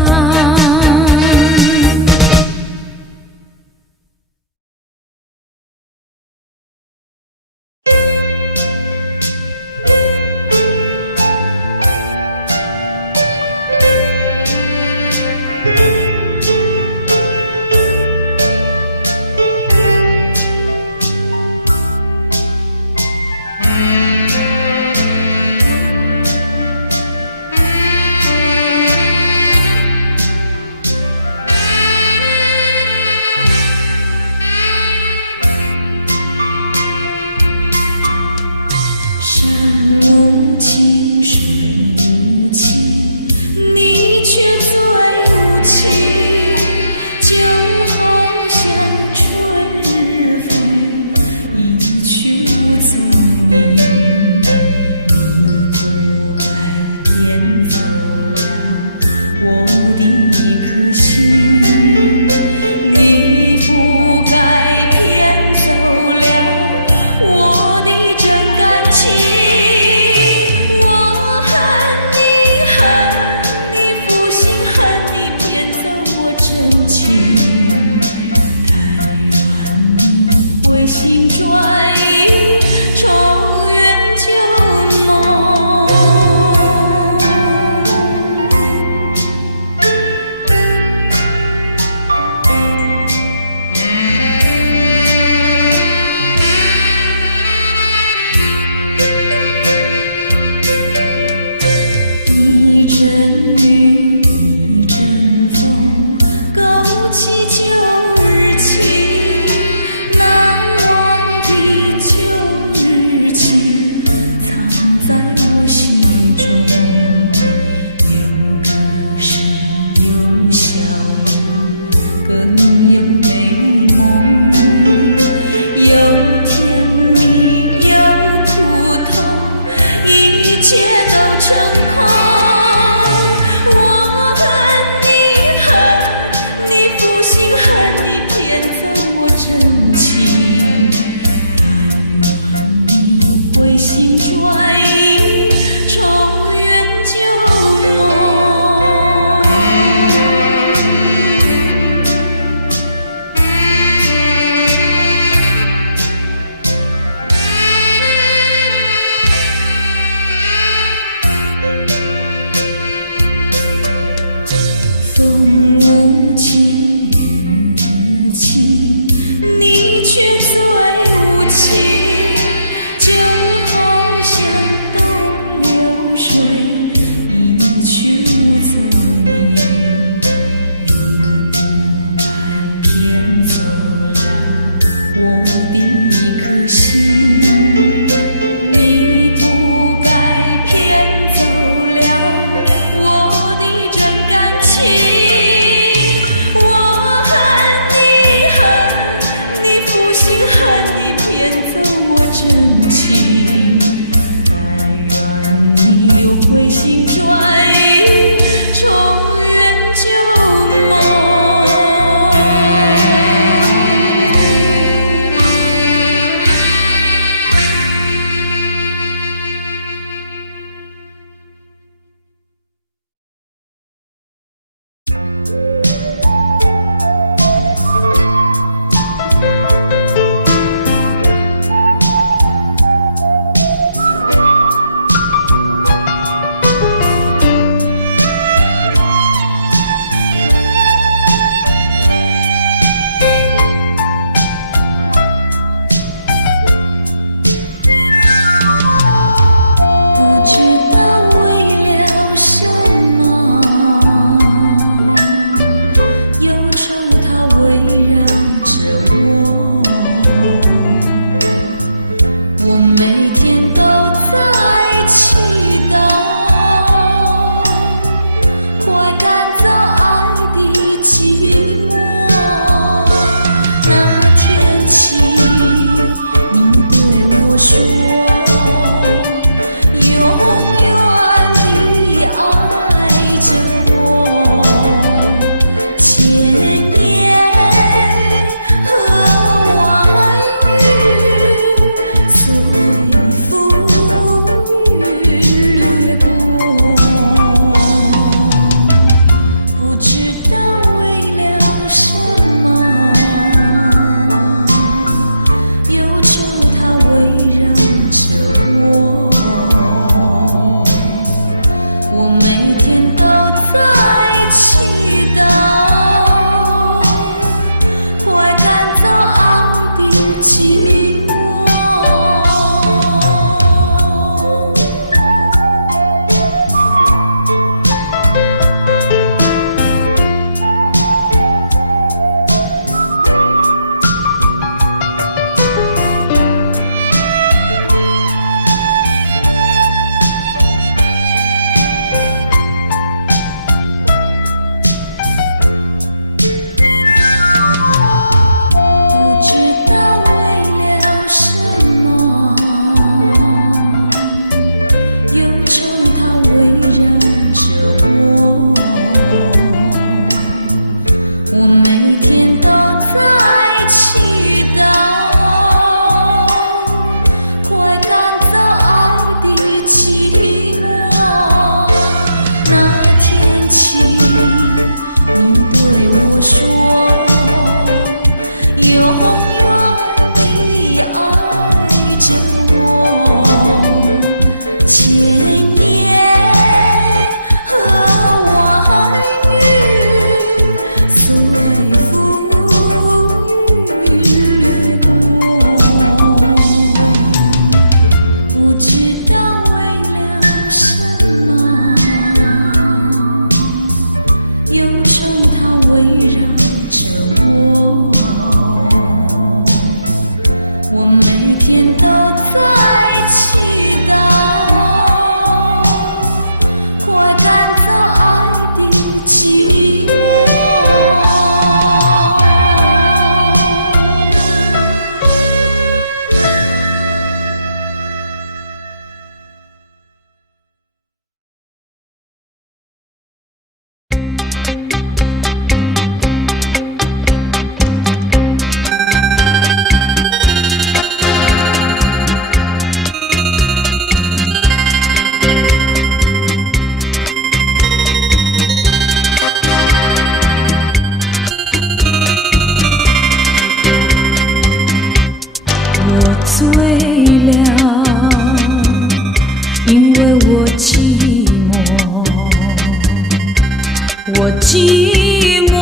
我寂寞，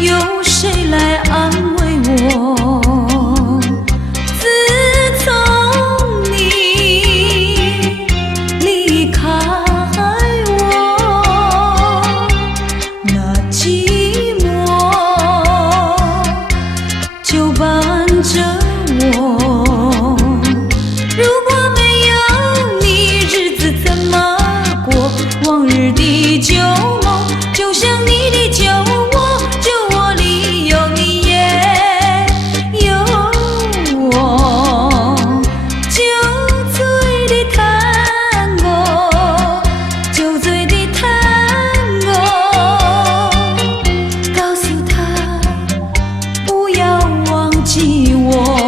有谁来安慰我？自从你离开我，那寂寞就伴着我。如果没有你，日子怎么过？往日的旧梦，就像你的旧我，旧我里有你也有我。酒醉的探戈，酒醉的探戈，告诉他不要忘记我。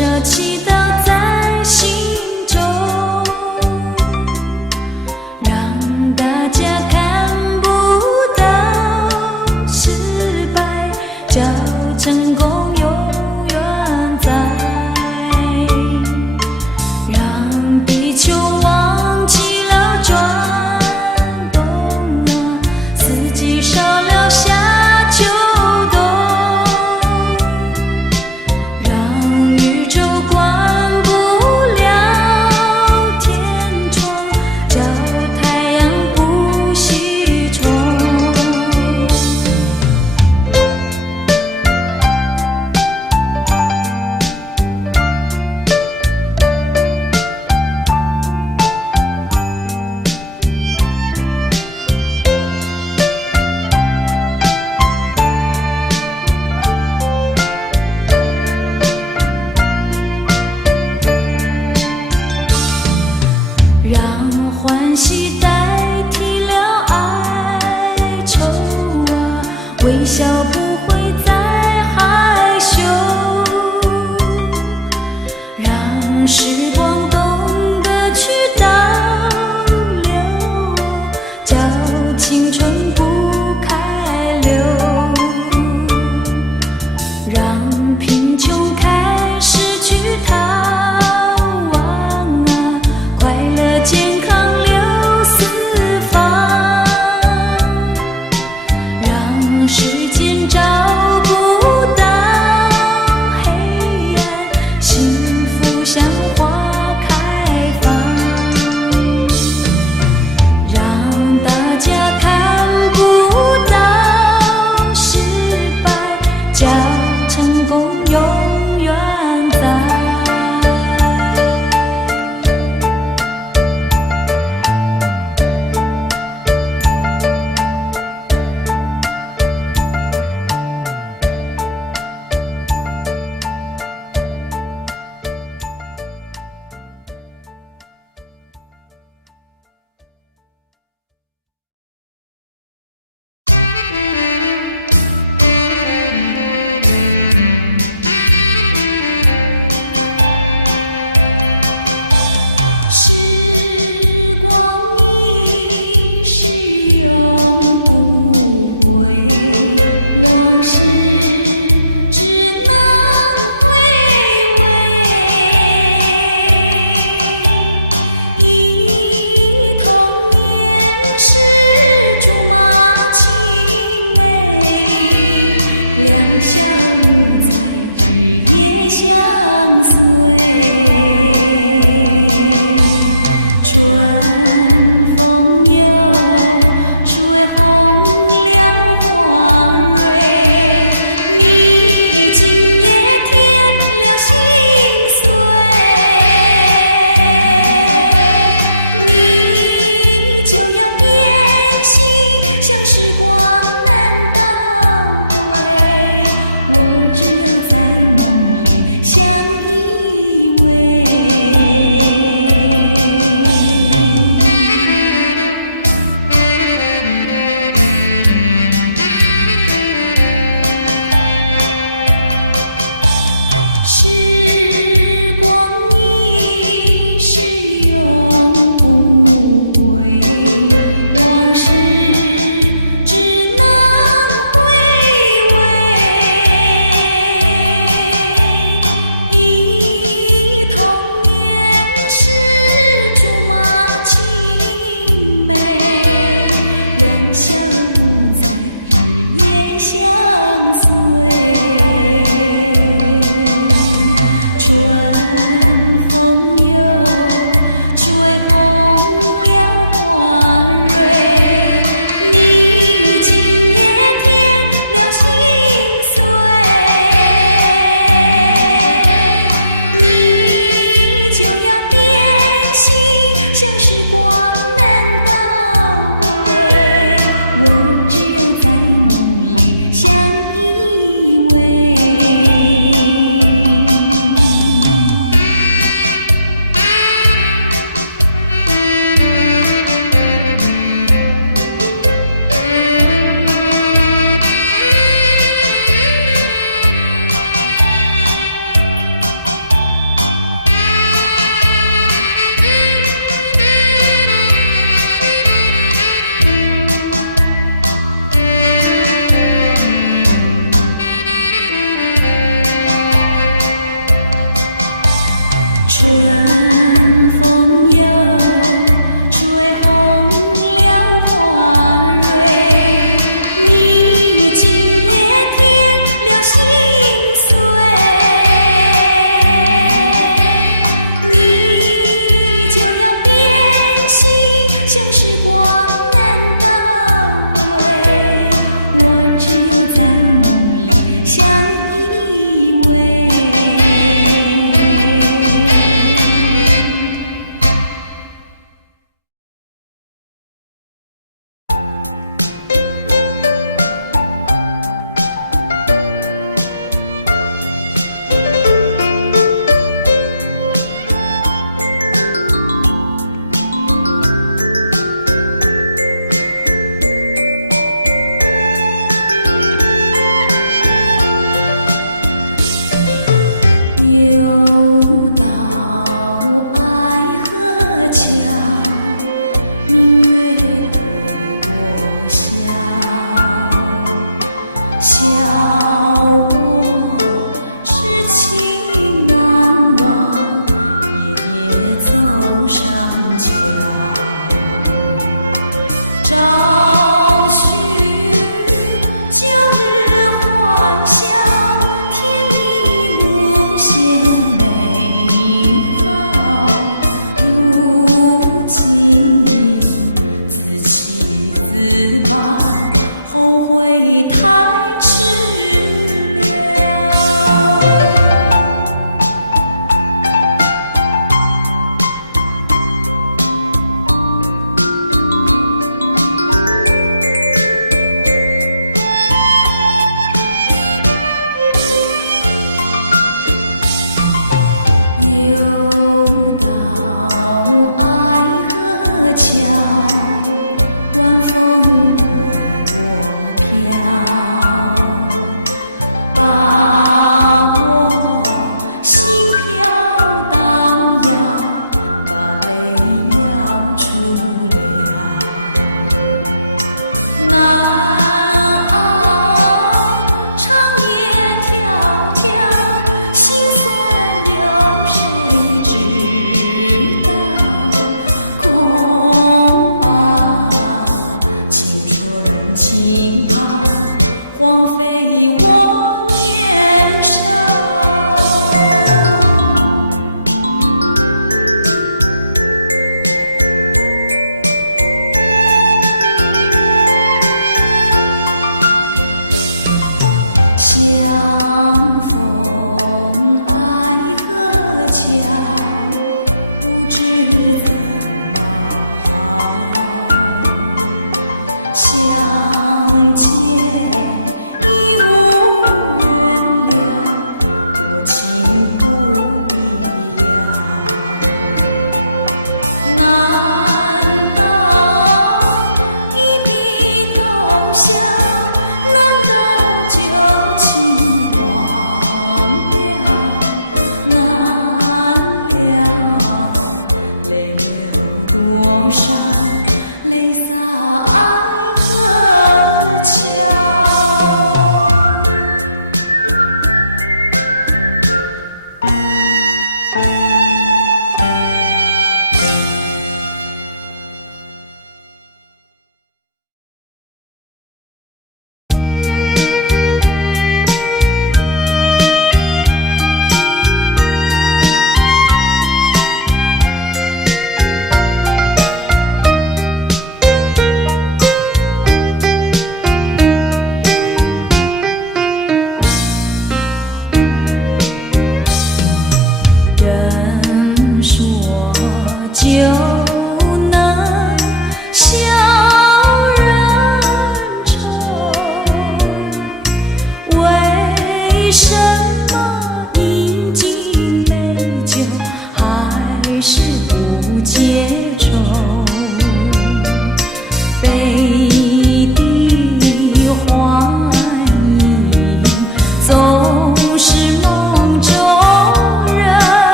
舍祈祷在心中，让大家看不到失败，叫成功永远在，让地球忘记了转动啊，四季少了夏秋冬，让宇宙观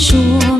说。